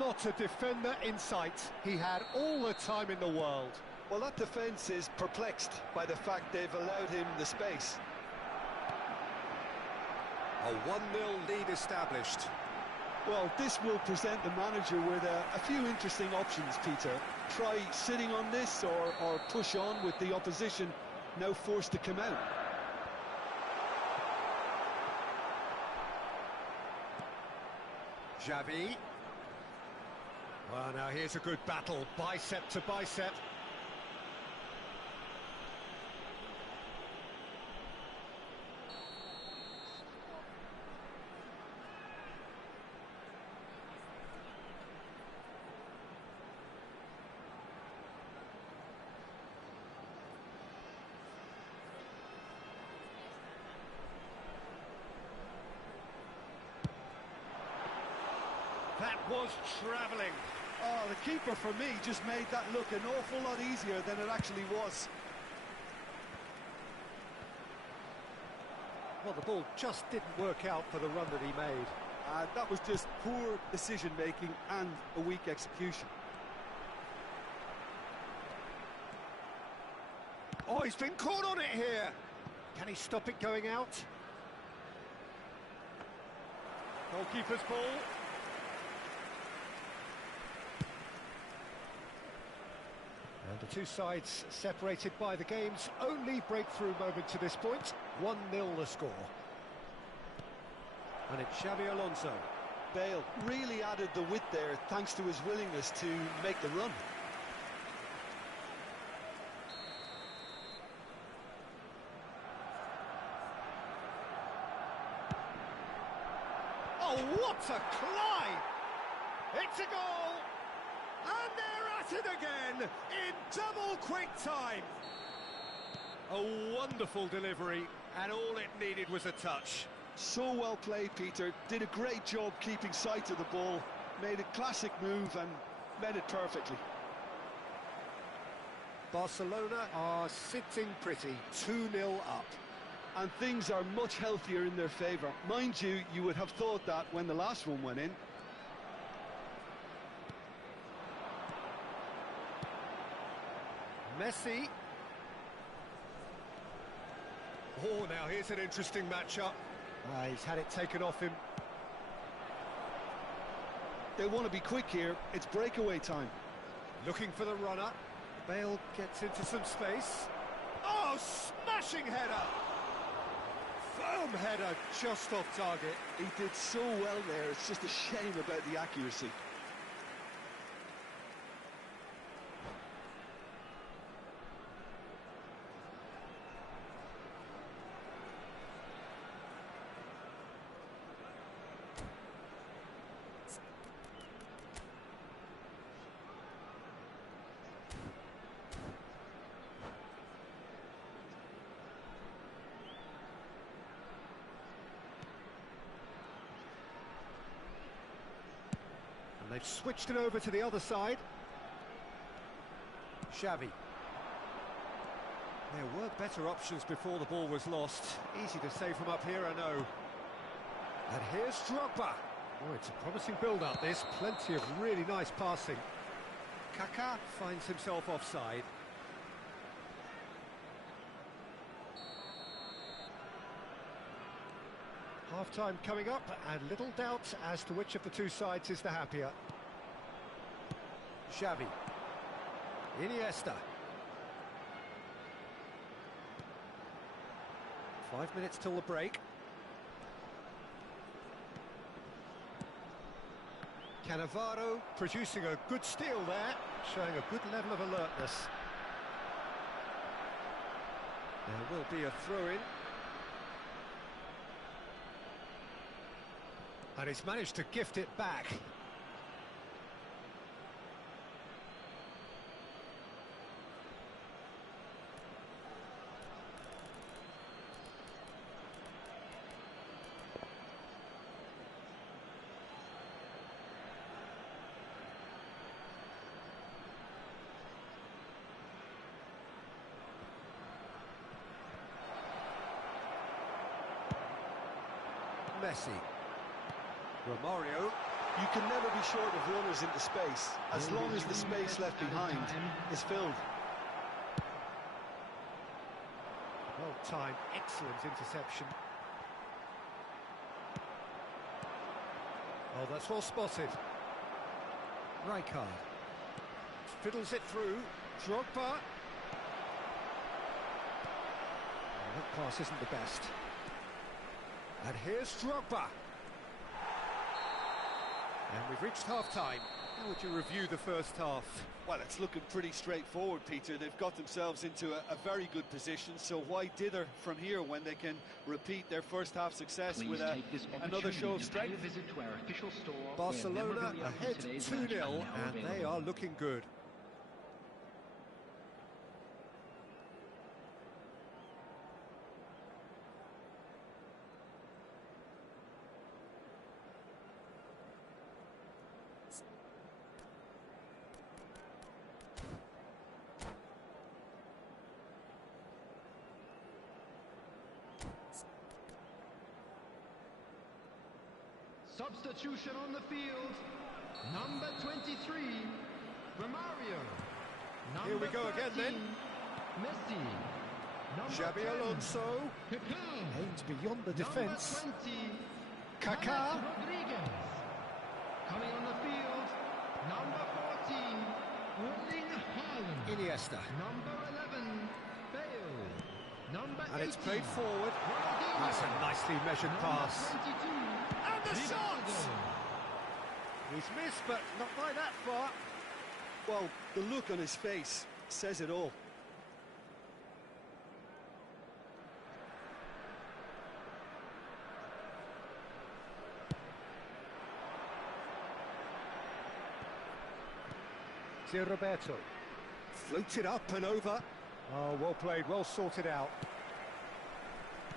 Not a defender in sight. He had all the time in the world. Well, that defence is perplexed by the fact they've allowed him the space. A 1-0 lead established. Well, this will present the manager with a few interesting options, Peter. Try sitting on this or push on with the opposition now forced to come out. Xavi. Well, now here's a good battle, bicep to bicep. That was travelling. Oh, the keeper, for me, just made that look an awful lot easier than it actually was. Well, the ball just didn't work out for the run that he made. That was just poor decision-making and a weak execution. Oh, he's been caught on it here. Can he stop it going out? Goalkeeper's ball. And the two sides separated by the game's only breakthrough moment to this point. 1-0 the score. And it's Xabi Alonso. Bale really added the width there thanks to his willingness to make the run. Oh, what a climb! It's a goal! And they're at it again in double quick time. A wonderful delivery, and all it needed was a touch. So well played, Peter. Did a great job keeping sight of the ball. Made a classic move and met it perfectly. Barcelona are sitting pretty, 2-0 up. And things are much healthier in their favour. Mind you, you would have thought that when the last one went in. Messi. Oh, now here's an interesting matchup. He's had it taken off him. They want to be quick here. It's breakaway time. Looking for the runner. Bale gets into some space. Oh, smashing header! Firm header, just off target. He did so well there. It's just a shame about the accuracy. They've switched it over to the other side. Xavi. There were better options before the ball was lost. Easy to save from up here, I know. And here's Drogba. Oh, it's a promising build-up, this. Plenty of really nice passing. Kaká finds himself offside. Half-time coming up, and little doubt as to which of the two sides is the happier. Xavi. Iniesta. 5 minutes till the break. Cannavaro producing a good steal there, showing a good level of alertness. There will be a throw-in. And he's managed to gift it back. Messi. Romario. You can never be short of runners into space, as long as the space left behind is filled. Well-timed, excellent interception. Oh, that's well spotted. Rijkaard. Fiddles it through. Drogba. Oh, that pass isn't the best. And here's Drogba. And we've reached half-time. How would you review the first half? Well, it's looking pretty straightforward, Peter. They've got themselves into a very good position, so why dither from here when they can repeat their first half success with another show of strength? Barcelona ahead 2-0, and they are looking good. Substitution on the field. Number 23, Romario. Here we go again then. Messi. Xabi Alonso. Aims beyond the defence. Number 20, Kaká. Rodriguez. Coming on the field, number 14, Erling Haaland. Iniesta. Number 11, Bale. Number 18, And it's played forward. Ronaldinho. That's a nicely measured Number pass. 22, And the shot! He's missed, but not by that far. Well, the look on his face says it all. Here Roberto. Floated up and over. Oh, well played, well sorted out.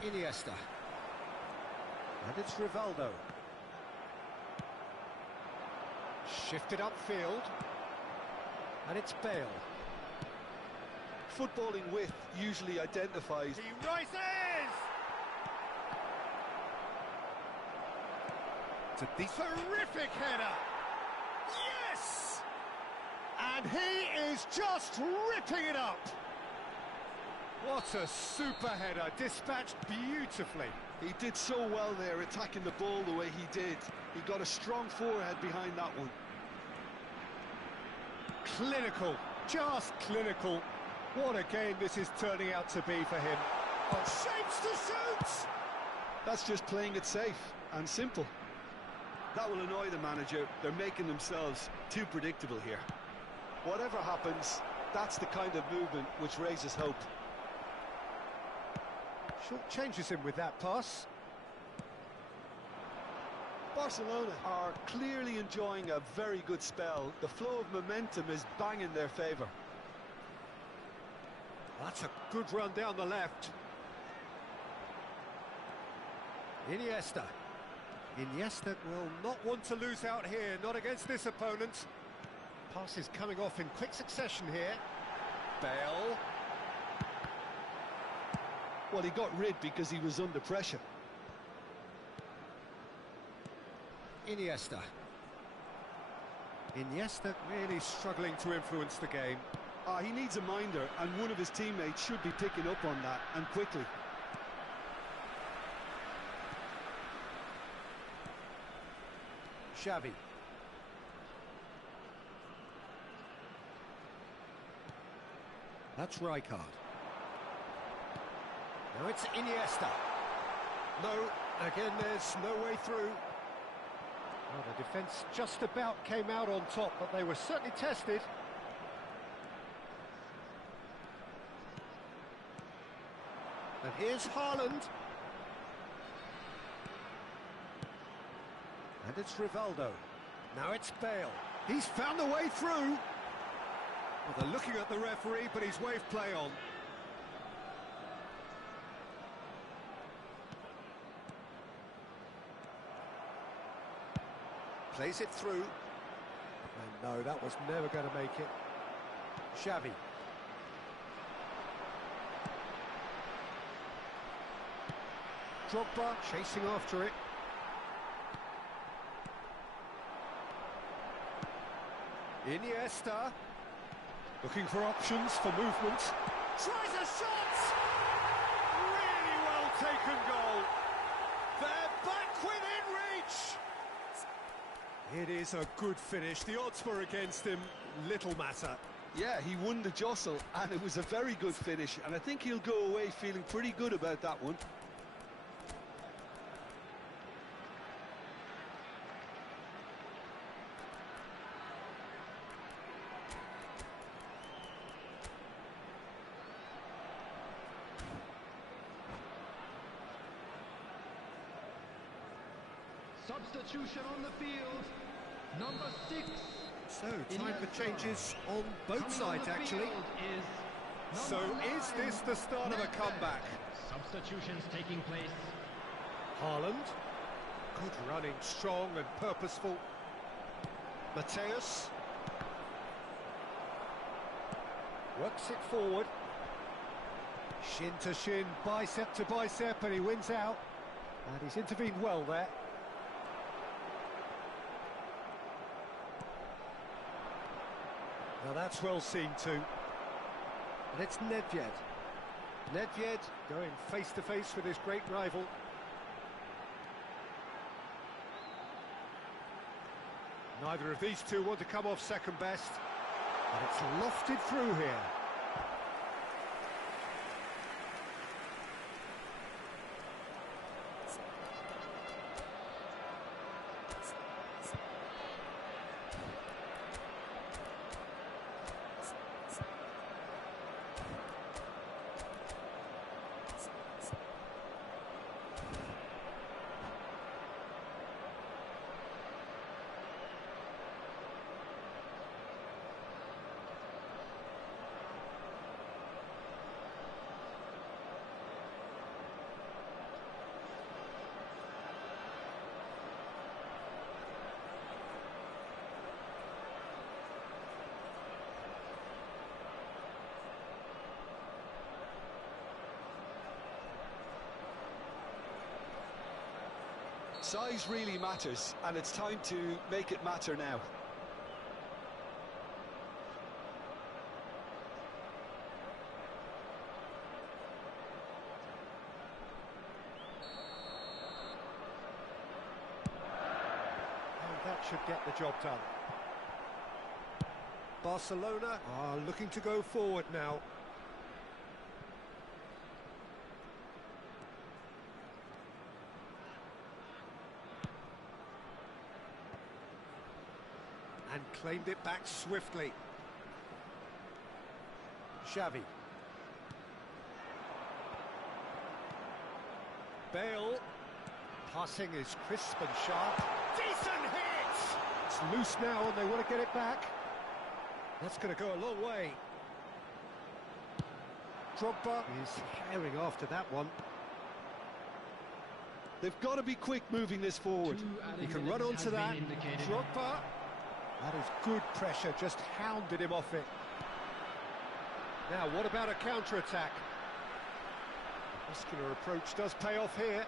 Iniesta. And it's Rivaldo. Shifted upfield. And it's Bale. Footballing width usually identifies. He rises! It's a terrific header! Yes! And he is just ripping it up! What a super header, dispatched beautifully. He did so well there, attacking the ball the way he did. He got a strong forehead behind that one. Clinical, just clinical. What a game this is turning out to be for him. Oh, shapes to shoot! That's just playing it safe and simple. That will annoy the manager. They're making themselves too predictable here. Whatever happens, that's the kind of movement which raises hope. Short changes him with that pass. Barcelona are clearly enjoying a very good spell. The flow of momentum is bang in their favour. That's a good run down the left. Iniesta. Iniesta will not want to lose out here, not against this opponent. Pass is coming off in quick succession here. Bale. Well, he got rid because he was under pressure. Iniesta. Iniesta really struggling to influence the game. He needs a minder, and one of his teammates should be picking up on that, and quickly. Xavi. That's Rijkaard. Now it's Iniesta. No, again there's no way through. Well, the defence just about came out on top, but they were certainly tested. And here's Haaland. And it's Rivaldo. Now it's Bale. He's found a way through. Well, they're looking at the referee, but he's waved play on. Plays it through. And no, that was never going to make it. Xavi. Drogba chasing after it. Iniesta. Looking for options for movement. Tries a shot! Really well taken goal. They're back within reach! It is a good finish. The odds were against him. Little matter. Yeah, he won the jostle, and it was a very good finish, and I think he'll go away feeling pretty good about that one. Substitution on the field, number 6. So, time for changes on both sides, actually. So, is this the start of a comeback? Substitutions taking place. Haaland. Good running, strong and purposeful. Mateus. Works it forward. Shin to shin, bicep to bicep, and he wins out. And he's intervened well there. Now that's well seen too. And it's Nedved. Nedved going face to face with his great rival. Neither of these two want to come off second best. And it's lofted through here. Size really matters, and it's time to make it matter now. And that should get the job done. Barcelona are looking to go forward now. And claimed it back swiftly. Xavi. Bale. Passing is crisp and sharp. Decent hit! It's loose now and they want to get it back. That's going to go a long way. Drogba is herring after that one. They've got to be quick moving this forward. He can run onto that. Drogba. That is good pressure, just hounded him off it. Now, what about a counter-attack? Muscular approach does pay off here.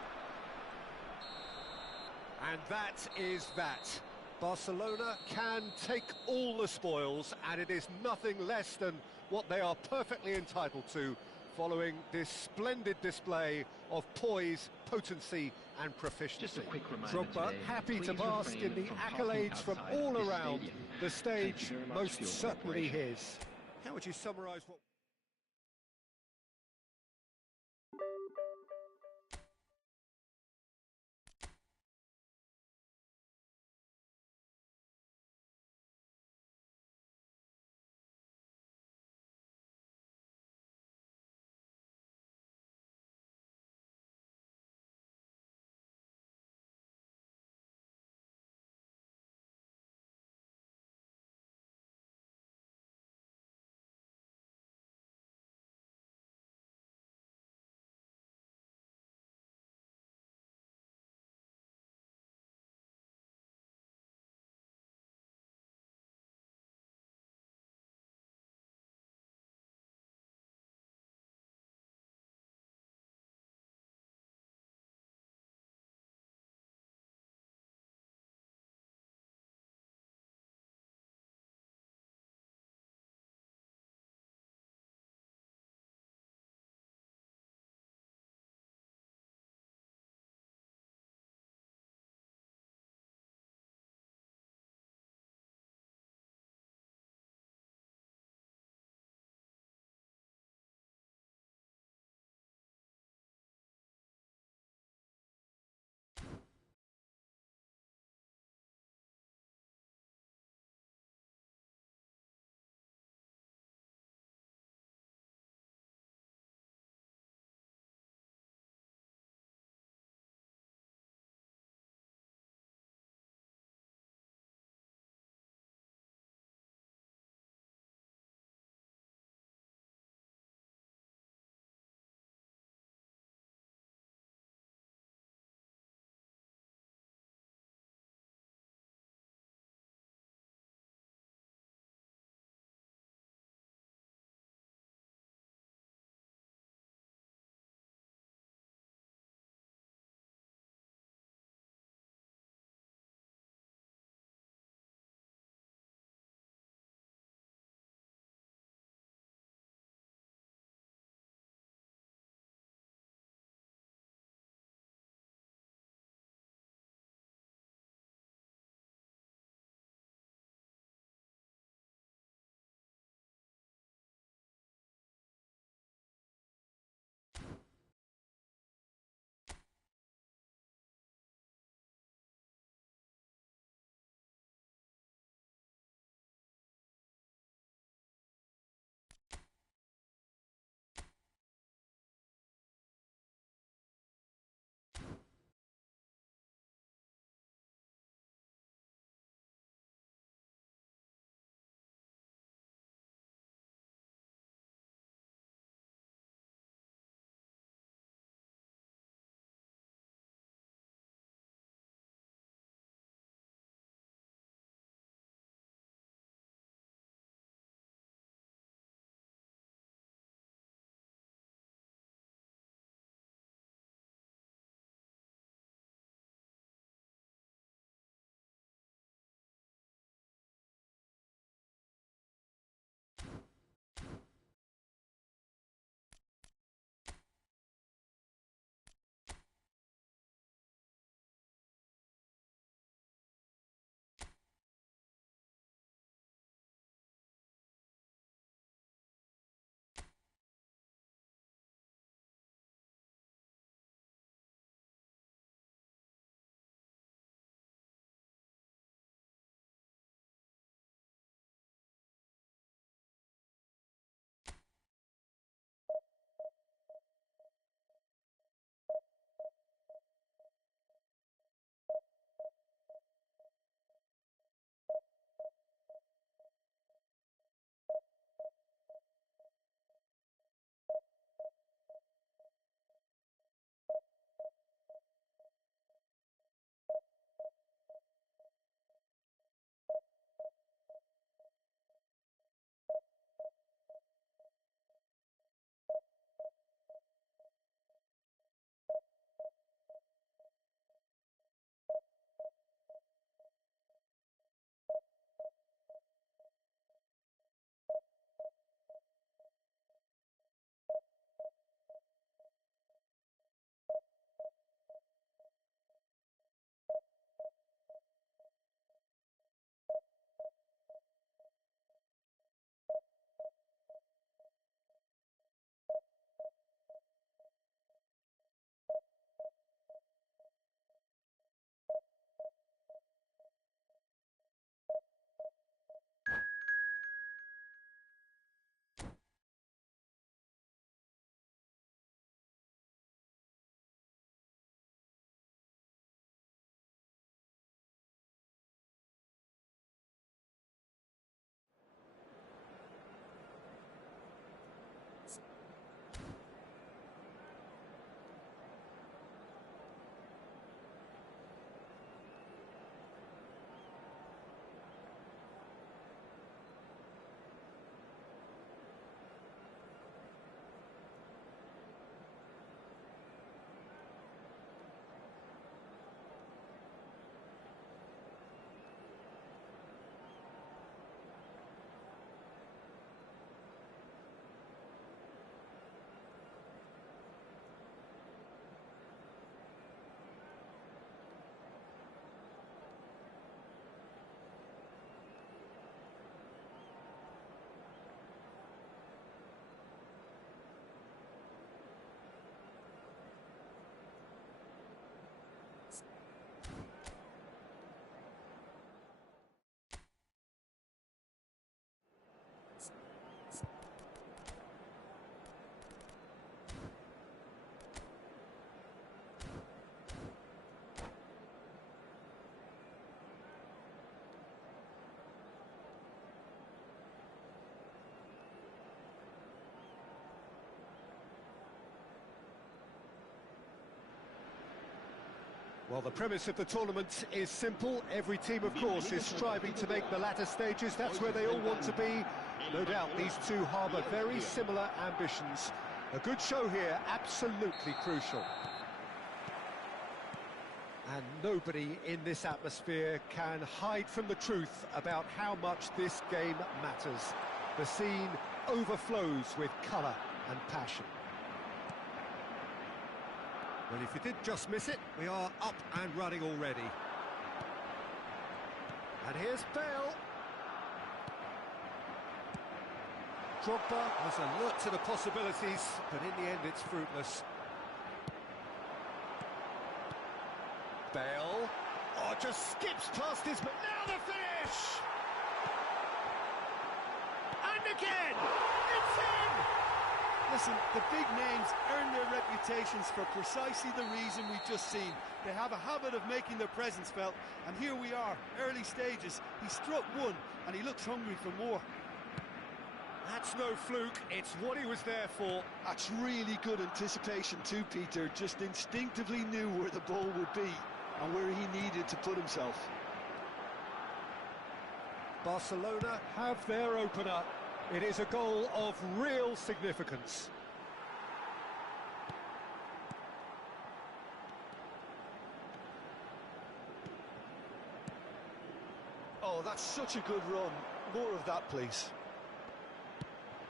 And that is that. Barcelona can take all the spoils, and it is nothing less than what they are perfectly entitled to, following this splendid display of poise, potency and proficiency. Just a quick reminder Drogba today, happy to please bask refrain in the from parking accolades from outside all this around. stadium. The stage Thank you very much most for your certainly cooperation. his. How would you summarise what... Well, the premise of the tournament is simple. Every team, of course, is striving to make the latter stages. That's where they all want to be. No doubt these two harbour very similar ambitions. A good show here, absolutely crucial. And nobody in this atmosphere can hide from the truth about how much this game matters. The scene overflows with colour and passion. Well, if you did just miss it, we are up and running already. And here's Bale. Drogba Was alert to the possibilities, but in the end it's fruitless. Bale. Oh, just skips past his... But now the finish! And again! It's in! Listen, the big names earn their reputations for precisely the reason we've just seen. They have a habit of making their presence felt, and here we are, early stages. He struck one, and he looks hungry for more. That's no fluke, it's what he was there for. That's really good anticipation too, Peter. Just instinctively knew where the ball would be and where he needed to put himself. Barcelona have their opener. It is a goal of real significance. Oh, that's such a good run. More of that, please.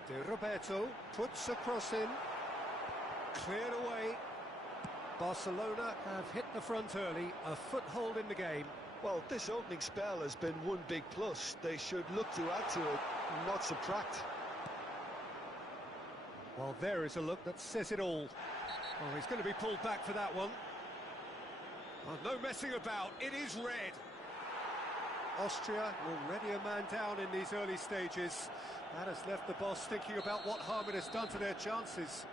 De Roberto puts a cross in. Cleared away. Barcelona have hit the front early, a foothold in the game. Well, this opening spell has been one big plus. They should look to add to it, not subtract. Well, there is a look that says it all. Oh, he's going to be pulled back for that one. Oh, no messing about, it is red. Austria already a man down in these early stages. That has left the boss thinking about what harm it has done to their chances.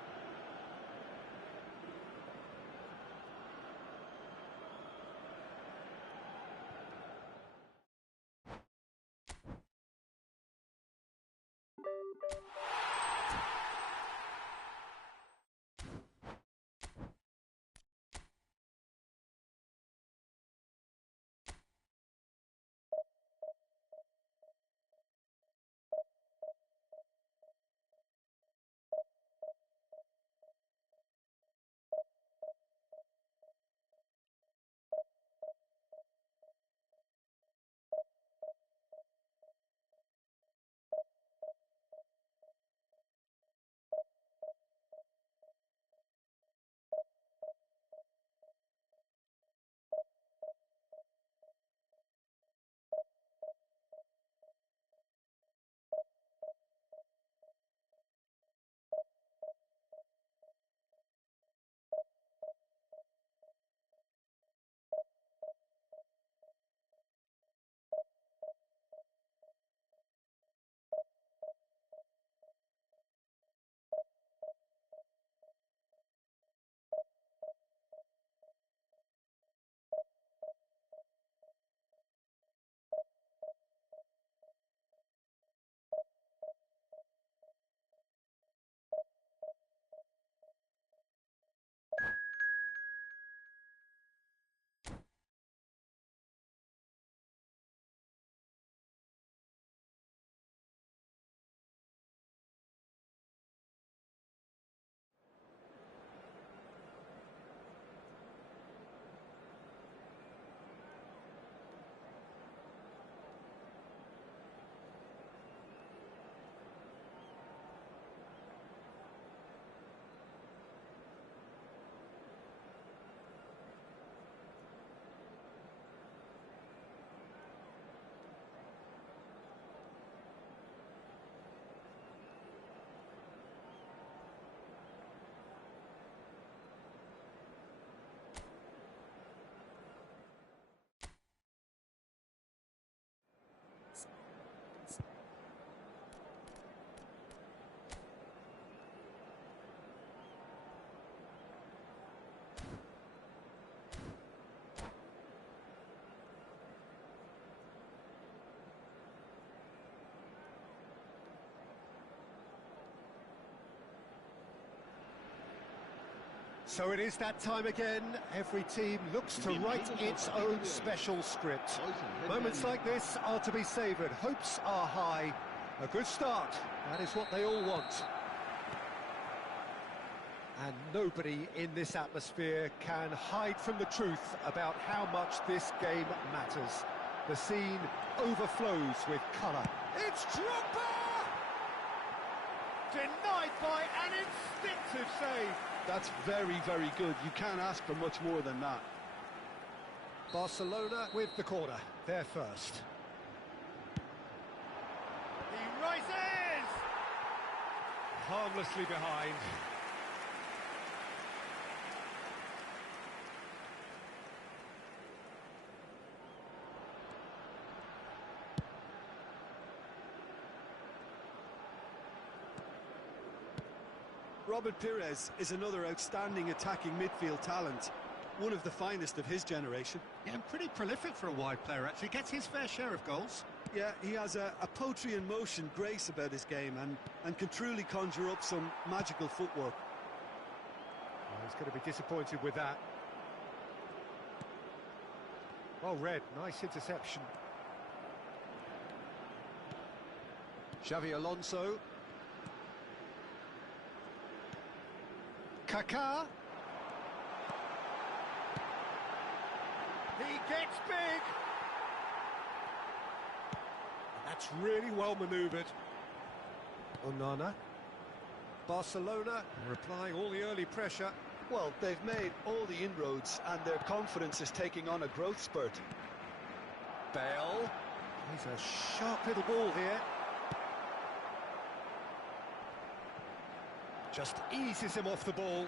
So it is that time again. Every team looks to write its own special script. Moments like this are to be savoured. Hopes are high. A good start. That is what they all want. And nobody in this atmosphere can hide from the truth about how much this game matters. The scene overflows with colour. It's Drogba! Denied by an instinctive save. That's very, very good. You can't ask for much more than that. Barcelona with the corner. They're first. He rises! Harmlessly behind. Robert Pires is another outstanding attacking midfield talent, one of the finest of his generation. Yeah, and pretty prolific for a wide player, actually. Gets his fair share of goals. Yeah, he has a poetry in motion grace about his game and can truly conjure up some magical footwork. Oh, he's going to be disappointed with that. Well read, nice interception. Xavi Alonso. Kaká. He gets big. That's really well manoeuvred. Onana. Barcelona are applying all the early pressure. Well, they've made all the inroads and their confidence is taking on a growth spurt. Bale. He's a sharp little ball here. Just eases him off the ball.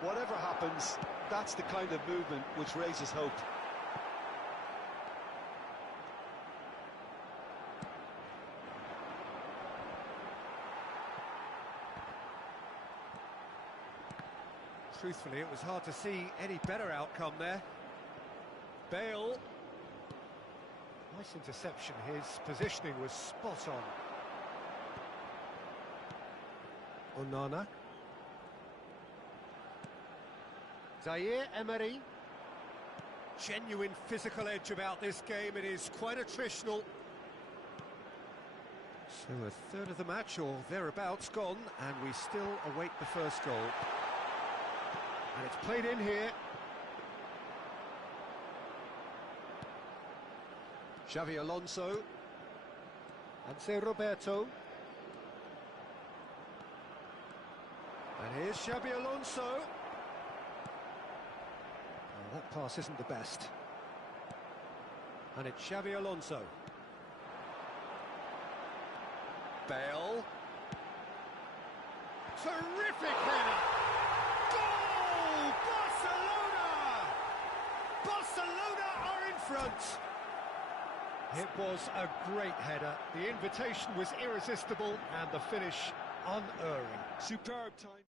Whatever happens, that's the kind of movement which raises hope. Truthfully, it was hard to see any better outcome there. Bale. Nice interception. His positioning was spot on. Onana. Zaire Emery. Genuine physical edge about this game. It is quite attritional. So a third of the match or thereabouts gone, and we still await the first goal. And it's played in here. Xavi Alonso. And Roberto. And here's Xabi Alonso. Oh, that pass isn't the best. And it's Xabi Alonso. Bale. Terrific header. Goal! Barcelona! Barcelona are in front. It was a great header. The invitation was irresistible and the finish unerring. Superb time.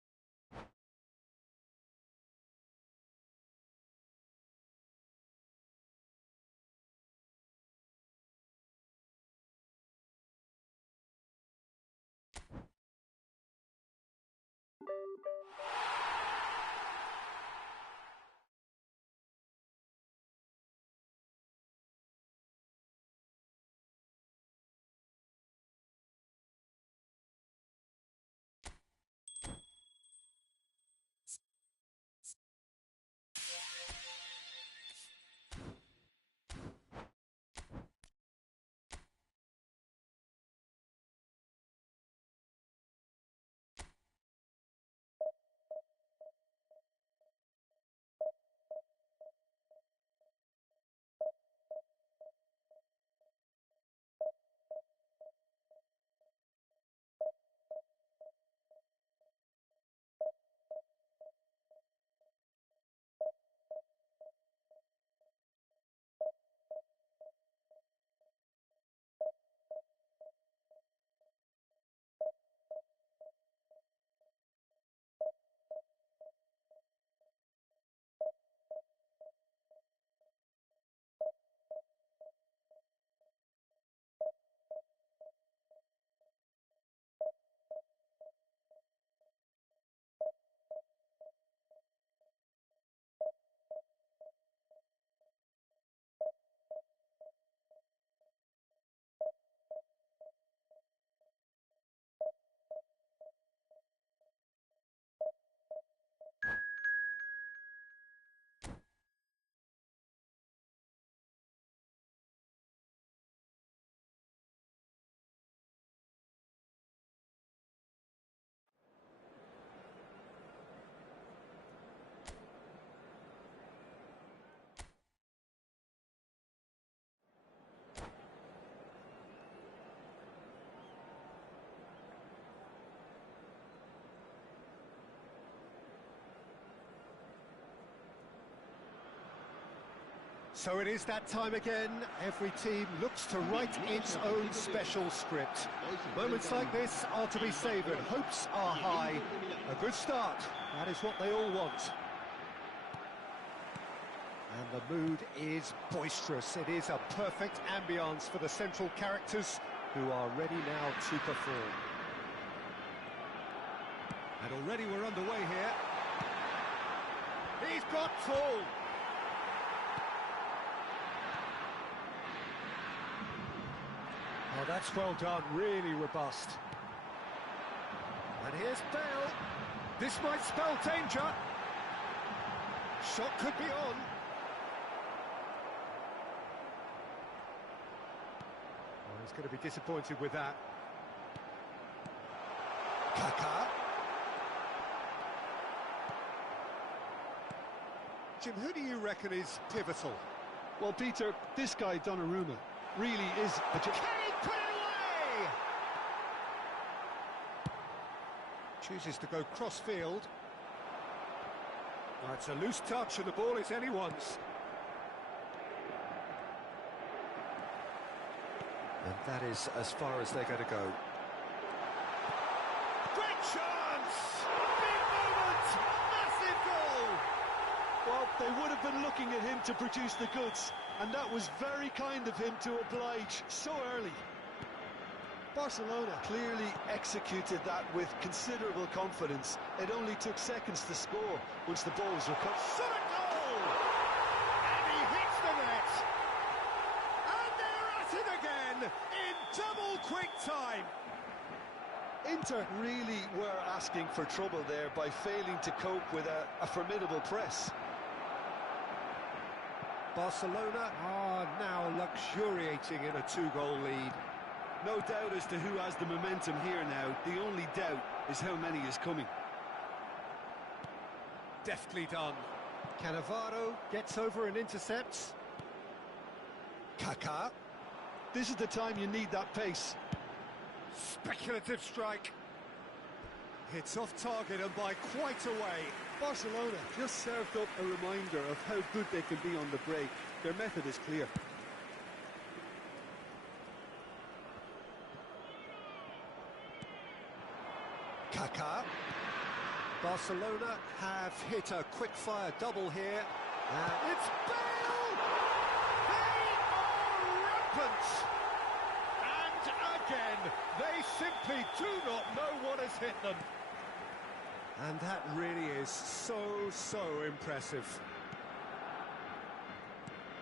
So it is that time again. Every team looks to write its own special script. Moments like this are to be savoured. Hopes are high. A good start. That is what they all want. And the mood is boisterous. It is a perfect ambience for the central characters who are ready now to perform. And already we're underway here. He's got full. Oh, that's well done, really robust. And here's Bale. This might spell danger. Shot could be on. Oh, he's going to be disappointed with that. Kaká. Jim, who do you reckon is pivotal? Well, Peter, this guy, Donnarumma, really is a... Can he put it away? Chooses to go cross-field. Well, it's a loose touch and the ball is anyone's. And that is as far as they're going to go. Great chance! Big moment! Massive goal! Well, they would have been looking at him to produce the goods, and that was very kind of him to oblige so early. Barcelona clearly executed that with considerable confidence. It only took seconds to score once the ball was recovered. Shot a goal! And he hits the net! And they're at it again in double quick time! Inter really were asking for trouble there by failing to cope with a formidable press. Barcelona are now luxuriating in a two-goal lead. No doubt as to who has the momentum here now. The only doubt is how many is coming. Deftly done. Cannavaro gets over and intercepts. Kaká. This is the time you need that pace. Speculative strike. Hits off target and by quite a way. Barcelona just served up a reminder of how good they can be on the break. Their method is clear. Kaká. Barcelona have hit a quick-fire double here. It's Bale! They are rampant! And again, they simply do not know what has hit them. And that really is so impressive.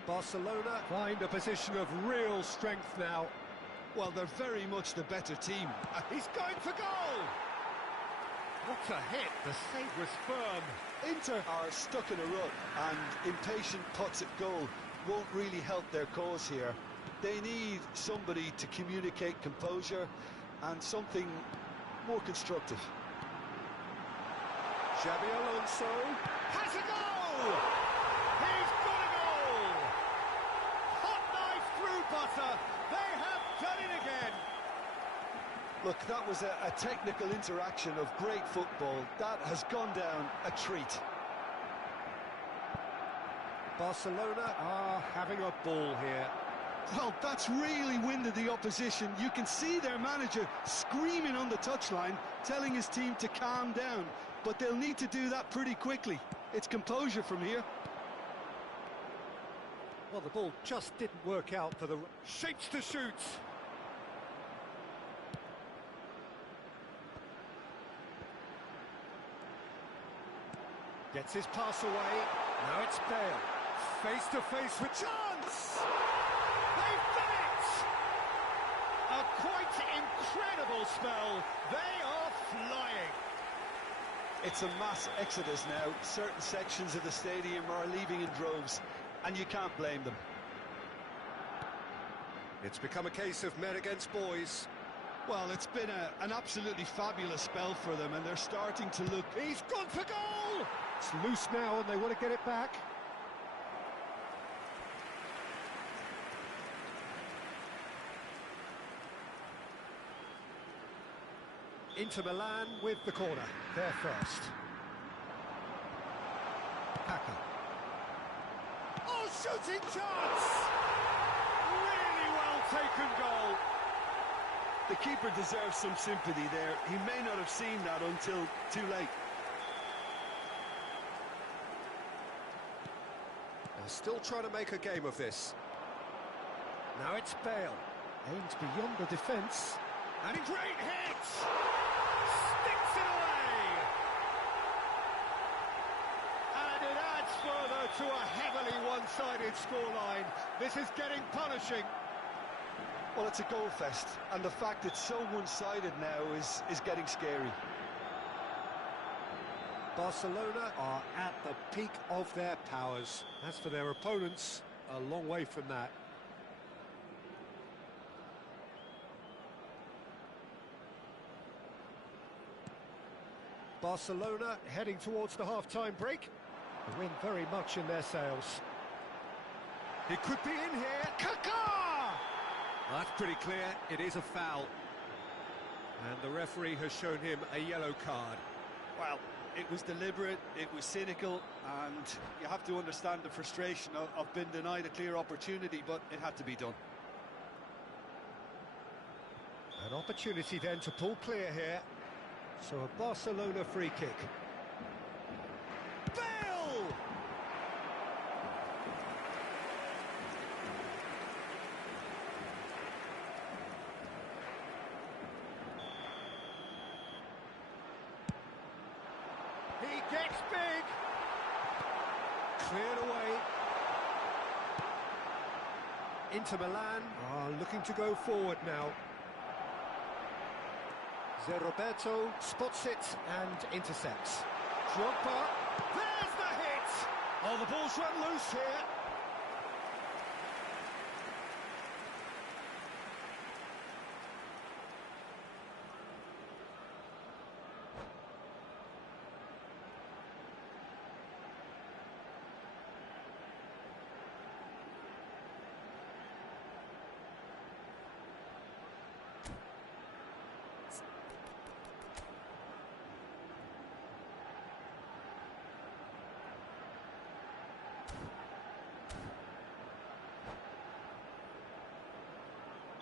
Barcelona find a position of real strength now. Well, they're very much the better team. He's going for goal! What a hit, the save was firm. Inter are stuck in a rut, and impatient putts at goal won't really help their cause here. They need somebody to communicate composure and something more constructive. Xabi Alonso has a goal! He's got a goal! Hot knife through butter. They have done it again. Look, that was a technical interaction of great football. That has gone down a treat. Barcelona are having a ball here. Well, that's really winded the opposition. You can see their manager screaming on the touchline, telling his team to calm down. But they'll need to do that pretty quickly. It's composure from here. Well, the ball just didn't work out for the... Shapes to shoot. Gets his pass away. Now it's Bale. Face to face with chance! They've done it! A quite incredible spell. They are flying. It's a mass exodus now. Certain sections of the stadium are leaving in droves, and you can't blame them. It's become a case of men against boys. Well, it's been an absolutely fabulous spell for them, and they're starting to look... He's gone for goal! It's loose now, and they want to get it back. Inter Milan with the corner. They're first. Kaká. Oh, shooting chance! Really well taken goal. The keeper deserves some sympathy there. He may not have seen that until too late. They're still trying to make a game of this. Now it's Bale. Aims beyond the defence. And a great hit! Sticks it away! And it adds further to a heavily one-sided scoreline. This is getting punishing. Well, it's a goal fest, and the fact it's so one-sided now is getting scary. Barcelona are at the peak of their powers. As for their opponents, a long way from that. Barcelona heading towards the half-time break. The wind very much in their sails. It could be in here. Kaká! That's pretty clear. It is a foul. And the referee has shown him a yellow card. Well, it was deliberate, it was cynical, and you have to understand the frustration of being denied a clear opportunity, but it had to be done. An opportunity then to pull clear here. So a Barcelona free kick. Bale! He gets big. Cleared away. Inter Milan are looking to go forward now. Roberto spots it and intercepts. Drogba, there's the hit! Oh, the ball's run loose here.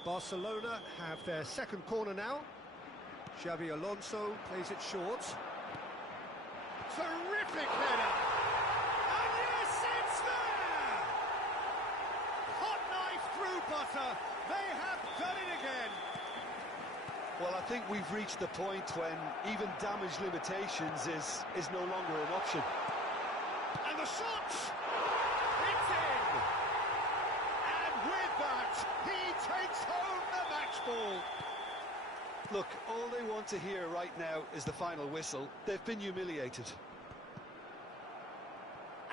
Barcelona have their second corner now. Xabi Alonso plays it short. Terrific header! And yes, it's there! Hot knife through butter. They have done it again. Well, I think we've reached the point when even damage limitations is no longer an option. And the shot! It's in! And with that, he takes home the match ball. Look, all they want to hear right now is the final whistle. They've been humiliated.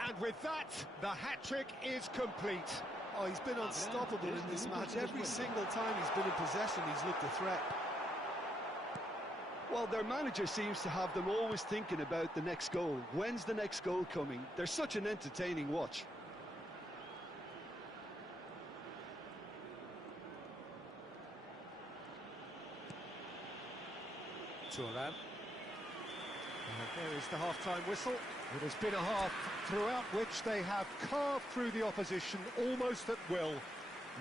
And with that, the hat-trick is complete. Oh, he's been unstoppable in this match. Every single time he's been in possession, he's looked a threat. Well, their manager seems to have them always thinking about the next goal. When's the next goal coming? They're such an entertaining watch. Turan. And there is the half-time whistle. It has been a half throughout which they have carved through the opposition almost at will,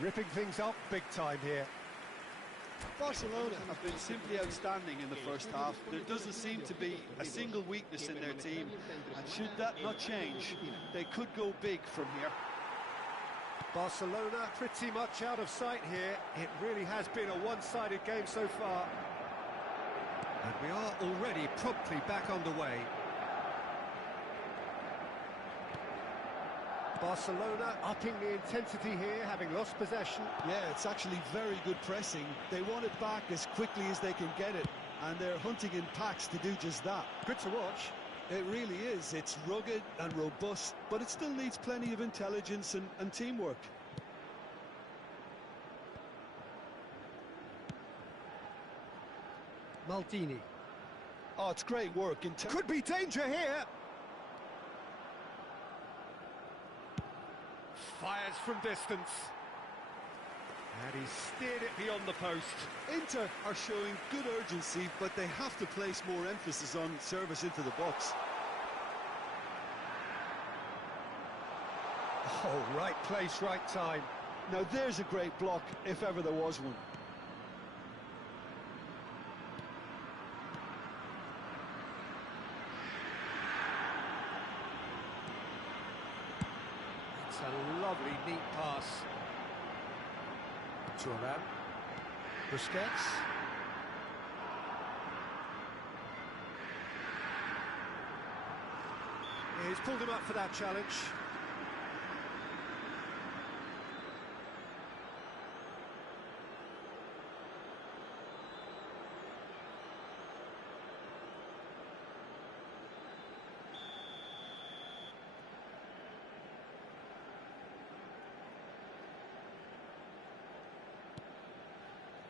ripping things up big time here. Barcelona have been simply outstanding in the first half. There doesn't seem to be a single weakness in their team, and should that not change, they could go big from here. Barcelona pretty much out of sight here. It really has been a one-sided game so far. And we are already promptly back underway. Barcelona upping the intensity here, having lost possession. Yeah, it's actually very good pressing. They want it back as quickly as they can get it, and they're hunting in packs to do just that. Good to watch. It really is. It's rugged and robust, but it still needs plenty of intelligence and teamwork. Maldini. Oh, it's great work. Could be danger here. Fires from distance. And he steered it beyond the post. Inter are showing good urgency, but they have to place more emphasis on service into the box. Oh, right place, right time. Now there's a great block, if ever there was one. It's a lovely, neat pass. Thuram. Busquets. He's pulled him up for that challenge.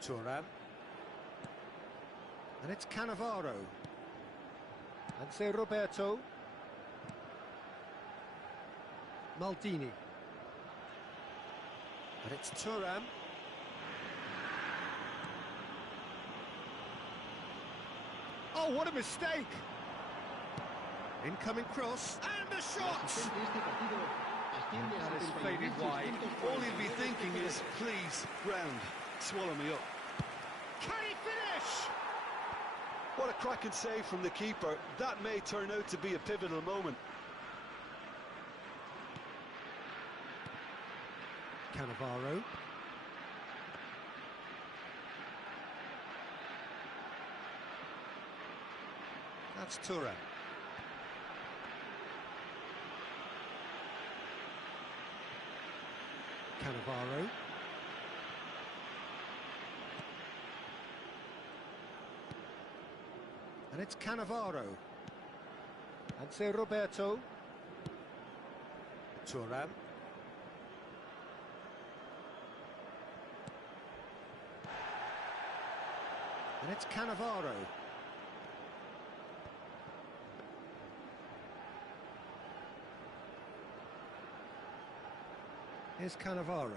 Thuram. And it's Cannavaro. And say Roberto. Maldini. But it's Thuram. Oh, what a mistake! Incoming cross, and a shot! That is faded wide. All he'll be thinking is, please, ground, swallow me up. Can he finish? What a cracking save from the keeper. That may turn out to be a pivotal moment. Cannavaro. That's Thuram. Cannavaro. And it's Cannavaro. And say Roberto. Thuram. And it's Cannavaro. Here's Cannavaro.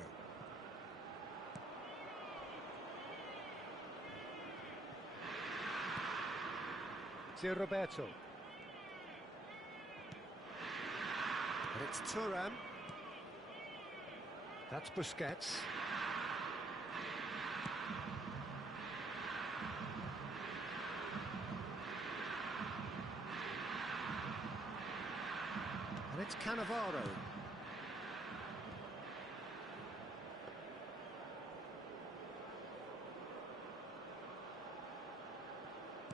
It's Roberto. And it's Thuram. That's Busquets. And it's Cannavaro.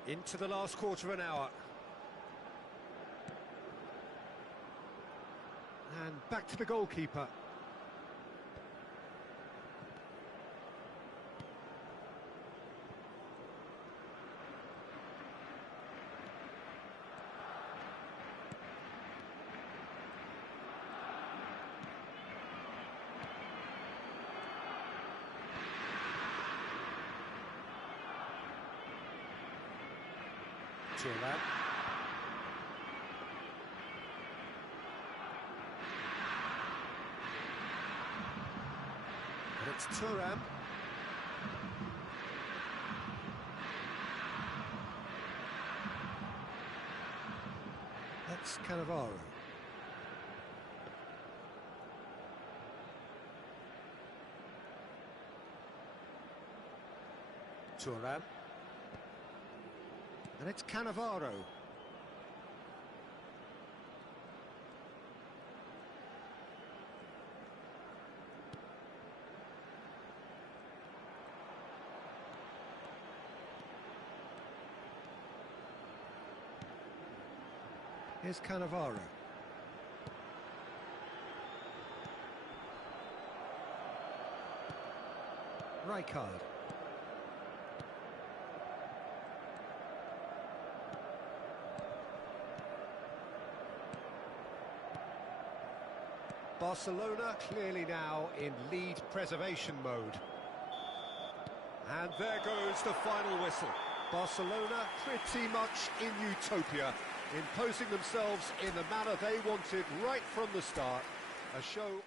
Into the last quarter of an hour. And back to the goalkeeper. Thuram. And it's Thuram. That's Cannavaro. Thuram. And it's Cannavaro. Here's Cannavaro. Rijkaard. Barcelona clearly now in lead preservation mode. And there goes the final whistle. Barcelona pretty much in utopia, imposing themselves in the manner they wanted right from the start. A show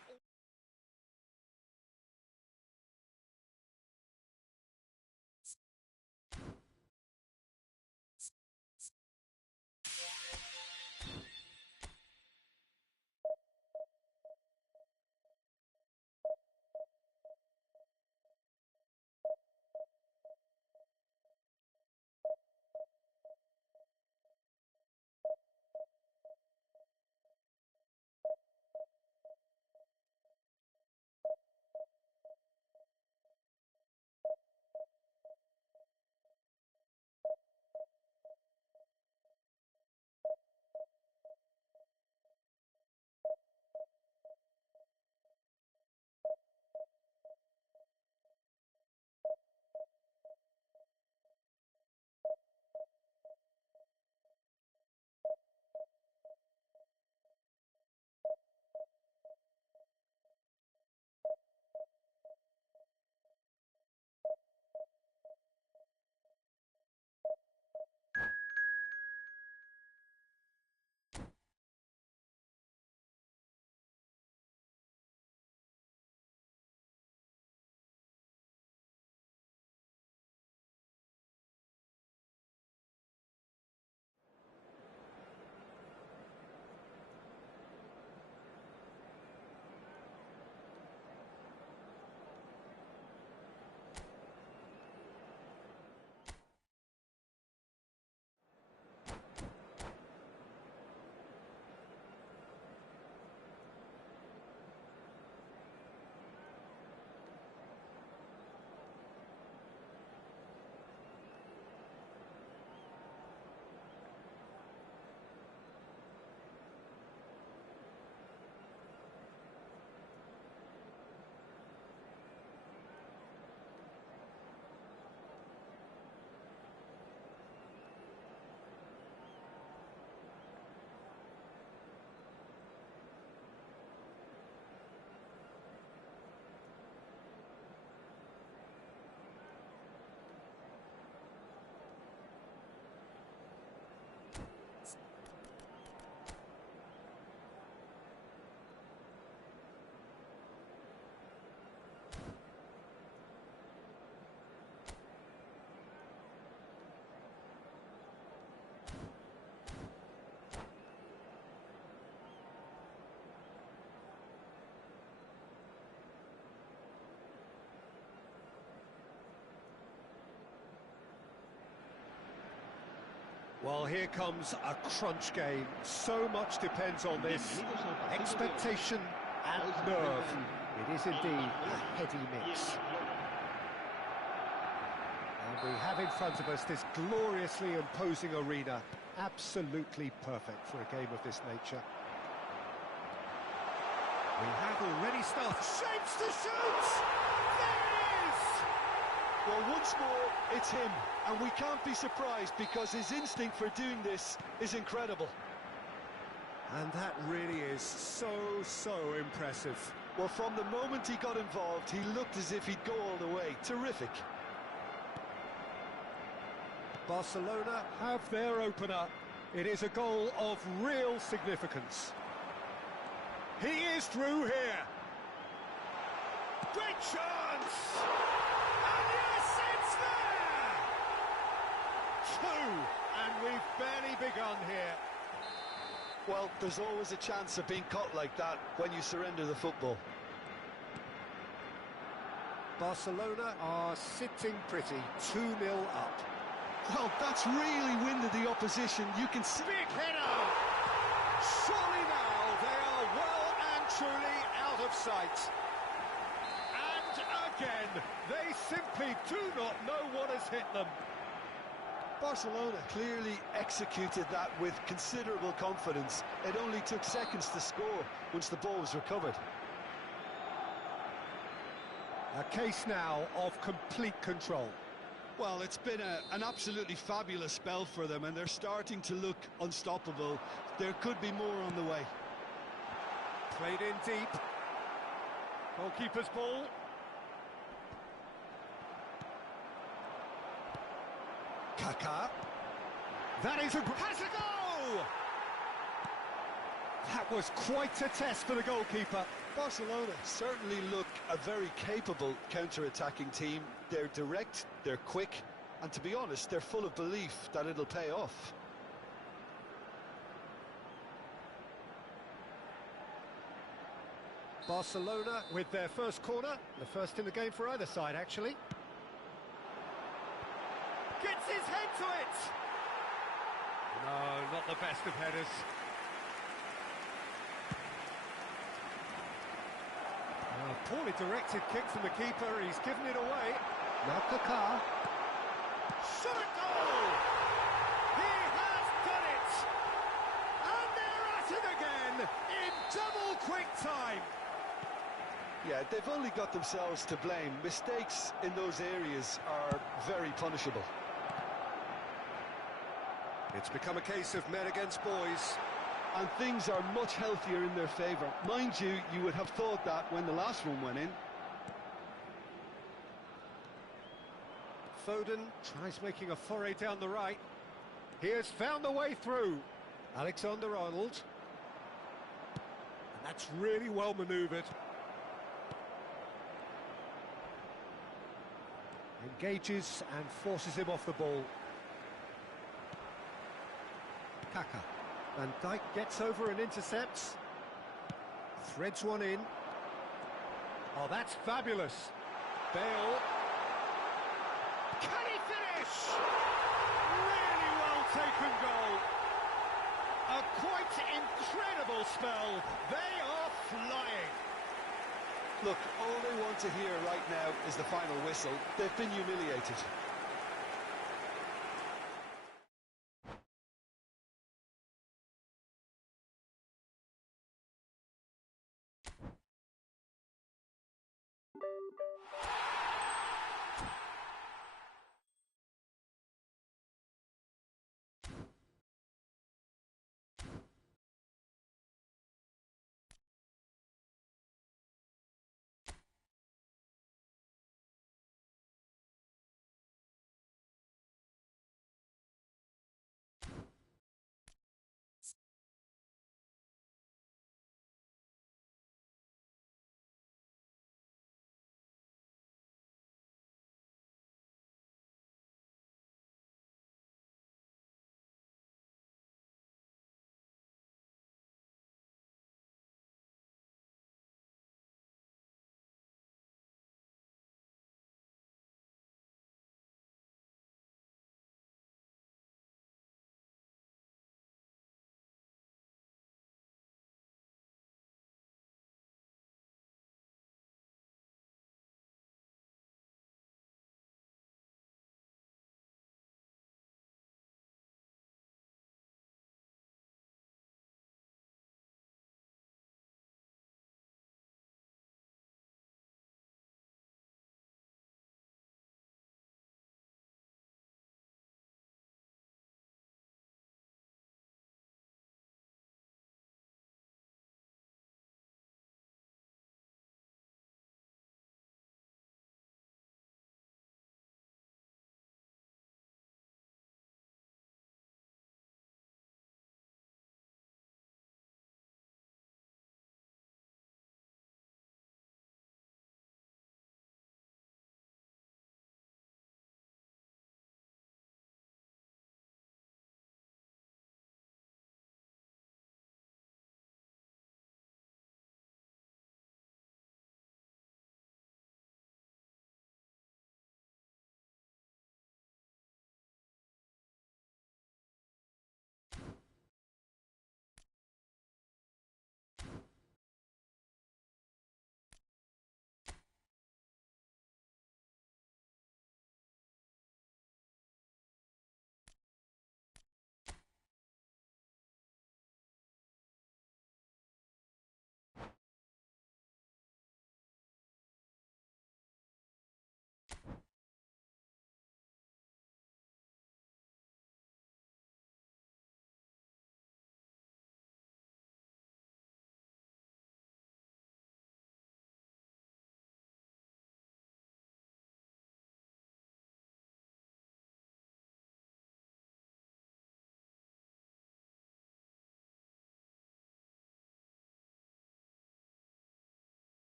Well, here comes a crunch game. So much depends on this. Expectation and nerve. It is indeed a heady mix. And we have in front of us this gloriously imposing arena. Absolutely perfect for a game of this nature. We have already started. Shapes to shoot! There it is! Well, once more, it's him. And we can't be surprised because his instinct for doing this is incredible. And that really is so impressive. Well, from the moment he got involved, he looked as if he'd go all the way. Terrific. Barcelona have their opener. It is a goal of real significance. He is through here. Great chance! And yes, it's there! Two, and we've barely begun here. Well, there's always a chance of being caught like that when you surrender the football. Barcelona are sitting pretty, 2-0 up. Well, that's really winded the opposition. You can see... Big header! Surely now they are well and truly out of sight. And again, they simply do not know what has hit them. Barcelona clearly executed that with considerable confidence. It only took seconds to score once the ball was recovered. A case now of complete control. Well, it's been an absolutely fabulous spell for them, and they're starting to look unstoppable. There could be more on the way. Played in deep. Goalkeeper's ball. Kaká. That is has a goal! That was quite a test for the goalkeeper. Barcelona certainly look a very capable counter-attacking team. They're direct, they're quick, and to be honest, they're full of belief that it'll pay off. Barcelona with their first corner, the first in the game for either side, actually. Gets his head to it! No, not the best of headers. Poorly directed kick from the keeper, he's given it away. Now Kaká. Shot a goal! He has done it! And they're at it again in double quick time. Yeah, they've only got themselves to blame. Mistakes in those areas are very punishable. It's become a case of men against boys. And things are much healthier in their favour. Mind you, you would have thought that when the last one went in. Foden tries making a foray down the right. He has found the way through. Alexander-Arnold. And that's really well manoeuvred. Engages and forces him off the ball. Kaká. Van Dijk gets over and intercepts. Threads one in. Oh, that's fabulous. Bale. Can he finish? Really well taken goal. A quite incredible spell. They are flying. Look, all they want to hear right now is the final whistle. They've been humiliated.